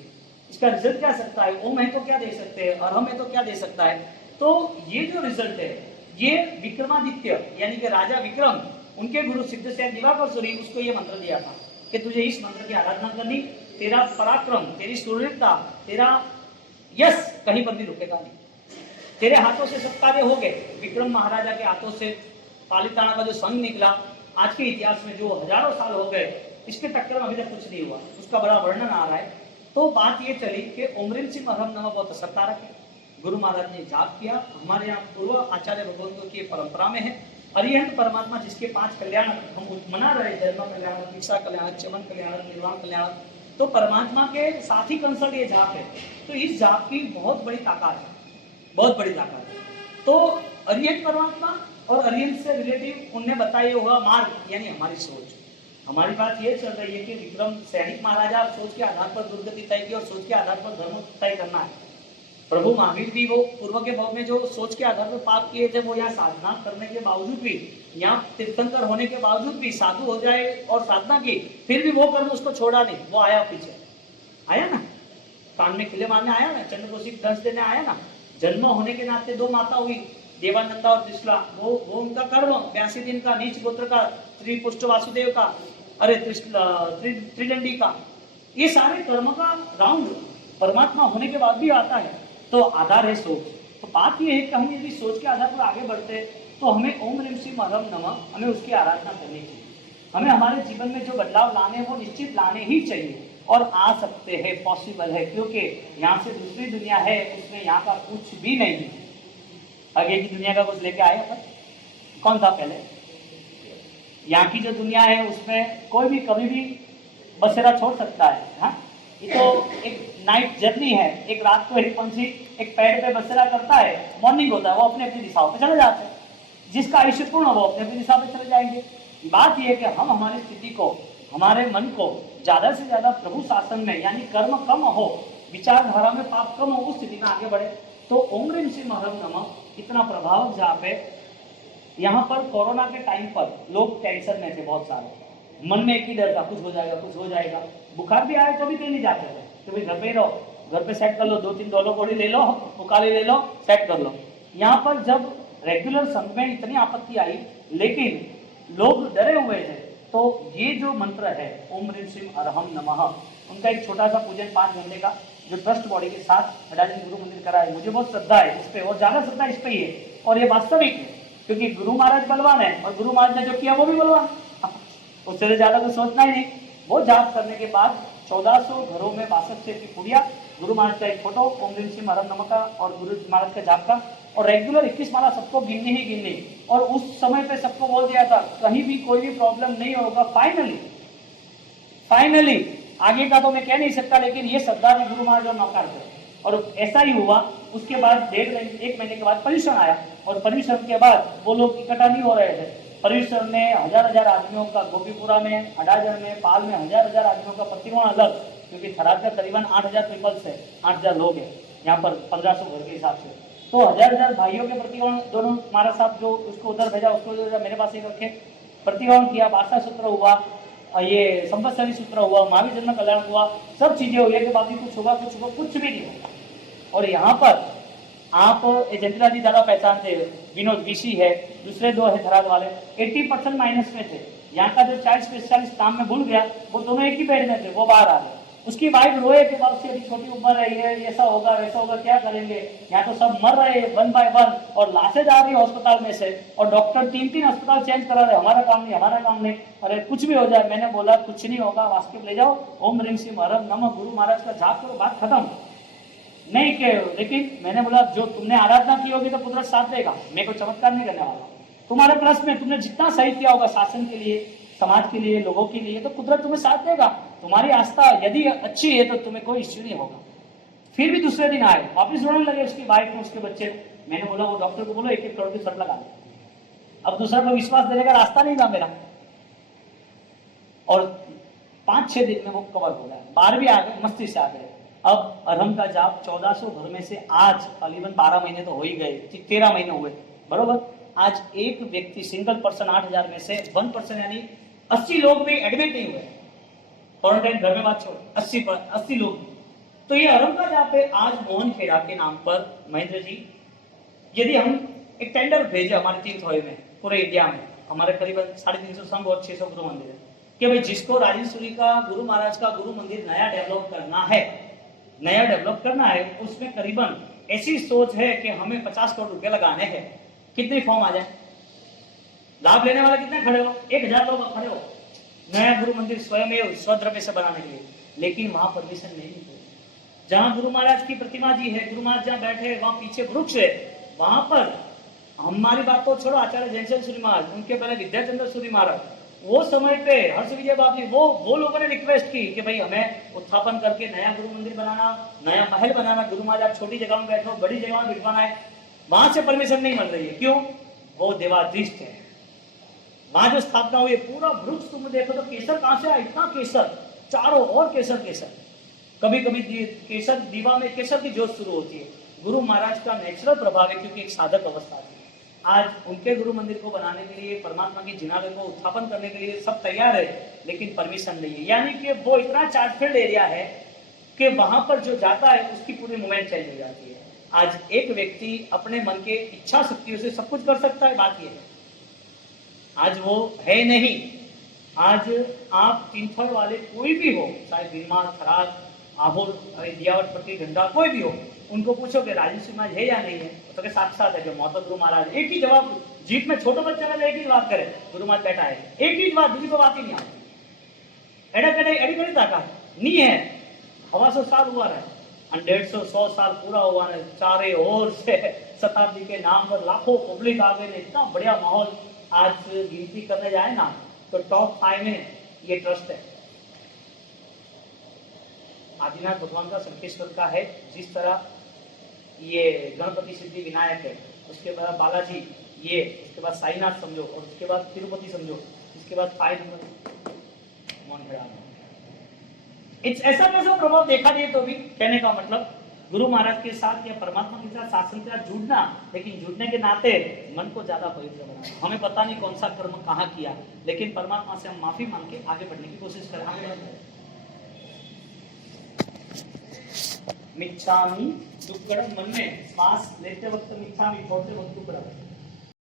इसका रिजल्ट क्या सकता है। ओम है तो क्या दे सकते हैं, अरहम है तो क्या दे सकता है। तो ये जो रिजल्ट है ये विक्रमादित्य यानी कि राजा विक्रम, उनके गुरु सिद्धसेन दिवाकर सूरी उसको ये मंत्र दिया था कि तुझे इस मंत्र की आराधना करनी, तेरा पराक्रम, तेरी सूर्यता, तेरा यश कहीं पर भी रुकेगा नहीं। तेरे हाथों से सब कार्य हो गए। विक्रम महाराजा के हाथों से पालिताना का जो संघ निकला, आज के इतिहास में जो हजारों साल हो गए, इसके टक्कर में अभी तक कुछ नहीं हुआ, उसका बड़ा वर्णन आ रहा है। तो बात ये चली कि ओम ह्रीम श्रीम हरहम नमः बहुत असरकारक है। गुरु महाराज ने जाप किया। हमारे यहाँ पूर्व आचार्य भगवंतों की परंपरा में है। अरिहंत परमात्मा जिसके 5 कल्याण हम मना रहे, जन्म कल्याण, दीक्षा कल्याण, चमन कल्याण, निर्वाण कल्याण, तो परमात्मा के साथ ही कंसल्ट ये जाप है। तो इस जाप की बहुत बड़ी ताकत है, बहुत बड़ी ताकत है। तो अरिहंत परमात्मा और अरिहंत से रिलेटिव उनने बताया हुआ मार्ग यानी हमारी सोच। हमारी बात ये चल रही है कि विक्रम सैनिक महाराजा सोच के आधार पर दुर्गति तय की और सोच के आधार पर धर्म तय करना है। प्रभु महावीर भी वो पूर्व के भाव में जो सोच के आधार पर पाप किए थे, वो यहाँ साधना करने के बावजूद भी, यहाँ तीर्थंकर होने के बावजूद भी, साधु हो जाए और साधना की, फिर भी वो कर्म उसको छोड़ा नहीं। वो आया पीछे, आया ना, कान में खिले मारने आया ना, चंद्रकोशी दंश देने आया ना। जन्म होने के नाते 2 माता हुई, देवानंदा और त्रिशला। वो उनका कर्म 82 दिन का, नीच गोत्र का, त्रिपुष्ट वासुदेव का, अरे त्रिदंडी का, ये सारे कर्म का राउंड परमात्मा होने के बाद भी आता है। तो आधार है सोच। तो बात ये है कि हम यदि सोच के आधार पर आगे बढ़ते तो हमें ओम ह्रीम श्रीम हरहम नमः हमें उसकी आराधना करनी चाहिए। हमें हमारे जीवन में जो बदलाव लाने हैं वो निश्चित लाने ही चाहिए, और आ सकते हैं, पॉसिबल है, क्योंकि यहाँ से दूसरी दुनिया है, उसमें यहाँ का कुछ भी नहीं है। आगे की दुनिया का कुछ लेके आए अपन? कौन था पहले? यहाँ की जो दुनिया है उसमें कोई भी कभी भी बसेरा छोड़ सकता है। हाँ, ये तो एक नाइट जर्नी है। एक रात को एक पंछी एक पेड़ पे बसेरा करता है, मॉर्निंग होता है, वो अपने अपनी दिशाओं पे चले जाते हैं। जिसका आयुष्य पूर्ण हो वो अपने अपनी दिशा पे चले जाएंगे। बात यह है कि हम हमारी स्थिति को, हमारे मन को ज्यादा से ज्यादा प्रभु शासन में, यानी कर्म कम हो, विचारधारा में पाप कम हो, उस स्थिति में आगे बढ़े। तो ओम ह्रीम श्रीम हरहम नमः इतना प्रभावक जाप है। यहाँ पर कोरोना के टाइम पर लोग टेंशन में थे, बहुत सारे मन में एक ही डर था, कुछ हो जाएगा, कुछ हो जाएगा। बुखार भी आए तो भी कहीं नहीं जाते थे कि भाई घर पे ही रहो, घर पे सेट कर लो, 2-3 डोलो गोली ले लो, उकाली ले लो, सेट कर लो। यहाँ पर जब रेगुलर संघ में इतनी आपत्ति आई, लेकिन लोग डरे हुए थे, तो ये जो मंत्र है ओम ह्रीम श्रीम हरहम नमः, उनका एक छोटा सा पूजन 5 घंटे का जो ट्रस्ट बॉडी के साथ हडाली गुरु मंदिर करा है, मुझे बहुत श्रद्धा है इस पे, और ज्यादा श्रद्धा इस पे ही है। और ये वास्तविक है, क्योंकि गुरु महाराज बलवान है और गुरु महाराज ने जो किया वो भी बलवान, उससे ज्यादा तो सोचना ही नहीं। वो जाप करने के बाद 1400 घरों में 62 सेर की पुड़िया, गुरु महाराज का एक फोटो ओम ह्रीम श्रीम हरहम नमः का और गुरु महाराज का जाप का, और रेगुलर 21 माला सबको गिननी ही गिननी। और उस समय पे सबको बोल दिया था कहीं भी कोई भी प्रॉब्लम नहीं होगा। फाइनली आगे का तो मैं कह नहीं सकता, लेकिन ये श्रद्धा ने गुरु महाराज और नौकार थे, और ऐसा ही हुआ। उसके बाद 1 महीने के बाद पर्यूषण आया, और पर्यूषण के बाद वो लोग इकट्ठा नहीं हो रहे थे। पर्यूषण में हजार आदमियों का, गोपीपुरा में, अडाजन में, पाल में हजार आदमियों का प्रतिकोण अलग, क्योंकि थराद का करीबन 8000 पीपल्स है, 8000 लोग हैं यहाँ पर 1500 घर के हिसाब से। तो हजार भाइयों के प्रतिकोण दोनों महाराज साहब जो उसको उधर भेजा, उसको मेरे पास एक रखे, प्रतिकोण किया, बादशाह सूत्र हुआ, ये संवत्सरी सूत्र हुआ, महावीर जन्म कल्याण हुआ, सब चीजें हुई कि बाकी कुछ होगा, कुछ भी नहीं होगा। और यहाँ पर आप जंतिला जी ज्यादा पहचानते हैं, विनोद विशी है, दूसरे 2 है थराद वाले, 80% माइनस में थे। यहाँ का जो 40-45 नाम में भूल गया, वो दोनों एक ही बेड में थे, वो बाहर आ गए। उसकी वाइफ रोए के बाद से अभी छोटी उम्र है, ये ऐसा होगा वैसा होगा, क्या करेंगे, यहाँ तो सब मर रहे हैं 1 बाय 1, और लाशें जा रही है अस्पताल में से, और डॉक्टर 3-3 अस्पताल चेंज करा रहे, हमारा काम नहीं। अरे कुछ भी हो जाए, मैंने बोला कुछ नहीं होगा, वास्किप ले जाओ, ओम ह्रीम श्रीम हरहम नमः गुरु महाराज का जाप करो, बात खत्म। नहीं के, लेकिन मैंने बोला जो तुमने आराधना की होगी तो पुत्र साथ देगा, मैं कोई चमत्कार नहीं करने वाला। तुम्हारे प्लस में तुमने जितना सही किया होगा शासन के लिए, समाज के लिए, लोगों के लिए, तो कुदरत तुम्हें साथ देगा। तुम्हारी आस्था यदि अच्छी है तो तुम्हें कोई इश्यू नहीं होगा। फिर भी दूसरे दिन आए, वापिस रोने लगे, उसकी वाइफ ने, उसके बच्चे। मैंने बोला वो डॉक्टर को बोलो 1-1 करोड़ की शर्त लगा दे। अब दूसरा को विश्वास देने का रास्ता नहीं था मेरा, और 5-6 दिन में वो कवर हो गया। 12 आ गए, मस्ती से आ गए। अब अरहम का जाप 1400 घर में से आज करीबन 12 महीने तो हो ही गए, 13 महीने हुए बरोबर। आज एक व्यक्ति, सिंगल पर्सन 8000 में से 1% यानी 80 लोग भी एडमिट नहीं हुए क्वारंटाइन घर में, बात छोड़ 80 लोग। तो ये अरहम का जाप है। आज मोहन खेड़ा के नाम पर महेंद्र जी, यदि हम एक टेंडर भेजे हमारे तीर्थोय में, पूरे इंडिया में हमारे करीबन 350 संघ और 600 गुरु मंदिर है, कि भाई जिसको राजेश्वरी का, गुरु महाराज का गुरु मंदिर नया डेवलप करना है, उसमें करीबन ऐसी सोच है कि हमें 50 करोड़ रुपए लगाने हैं। कितने फॉर्म आ जाए? लाभ लेने वाले कितने खड़े हो? 1000 लोग खड़े हो नया गुरु मंदिर स्वयं स्वद्रव्य से बनाने के लिए, लेकिन वहां परमिशन नहीं है। जहां गुरु महाराज की प्रतिमा जी है, गुरु महाराज जहां बैठे, वहां पीछे वृक्ष है, वहां पर हमारी बात तो छोड़ो, आचार्य जयचंद सूरी महाराज, उनके पहले विद्याचंद्र सूरी महाराज, वो समय पे हर्ष विजय बाबरी, वो लोगों ने रिक्वेस्ट की कि भाई हमें उत्थापन करके नया गुरु मंदिर बनाना, नया महल बनाना, गुरु महाराज छोटी जगह में बैठो, बड़ी जगह में बिठवाना है। वहां से परमिशन नहीं मिल रही है। क्यों? वो देवाधीष्ट है। वहां जो स्थापना हुई, पूरा वृक्ष तुम देखो तो केसर कहां से आया? इतना केसर, चारों ओर केसर। कभी कभी केसर दीवा में केसर की जोत शुरू होती है। गुरु महाराज का नेचुरल प्रभाव है, क्योंकि एक साधक अवस्था थी। आज उनके गुरु मंदिर को बनाने के लिए, परमात्मा की जिनालय को उत्थापन करने के लिए सब तैयार है, लेकिन परमिशन नहीं है। यानी कि वो इतना चार्ज फील्ड एरिया है कि वहां पर जो जाता है उसकी पूरी मूवमेंट चेंज हो जाती है। आज एक व्यक्ति अपने मन के इच्छा शक्तियों से सब कुछ कर सकता है, बात यह है। आज वो है नहीं। आज आप तीर्थल वाले कोई भी हो, चाहे बीमार, खराब, आहोर, दियावट प्रति घंटा कोई भी हो, उनको पूछो कि राजेश्वरी महाराज है या नहीं है, तो के साथ साथ है कि मौत गुरु महाराज। एक ही जवाब, जीत में छोटो बच्चा का एक ही बात करे, गुरु महाराज बैठा है, एक ही बात, दूसरी को बात ही नहीं आती। एड़ी ताकत नहीं है। 125 साल हुआ है, 150-100 साल पूरा हुआ है, चारे ओर से शताब्दी के नाम पर लाखों पब्लिक आ गए, इतना बढ़िया माहौल। आज गिनती करने जाए ना तो टॉप 5 में ये ट्रस्ट है। आदिनाथ भगवान का, संकेश्वर का है। जिस तरह ये गणपति सिद्धि विनायक है, उसके बाद बालाजी, ये उसके बाद साईनाथ समझो, और उसके बाद तिरुपति समझो, इसके बाद 5 नंबर मोहनखेड़ा। ऐसा कैसा प्रभाव देखा दिए। तो भी कहने का मतलब गुरु महाराज के साथ या परमात्मा के साथ, शासन के साथ जुड़ना, लेकिन जुड़ने के नाते मन को ज्यादा पवित्र बनाना। हमें पता नहीं कौन सा कर्म कहाँ किया, लेकिन परमात्मा से हम माफी मांग के आगे बढ़ने की कोशिश करें। आगे बढ़ते मिच्छामी दुक्कड़म, मन में श्वास लेते वक्त मिच्छामी, छोड़ते वक्त दुक्कड़म।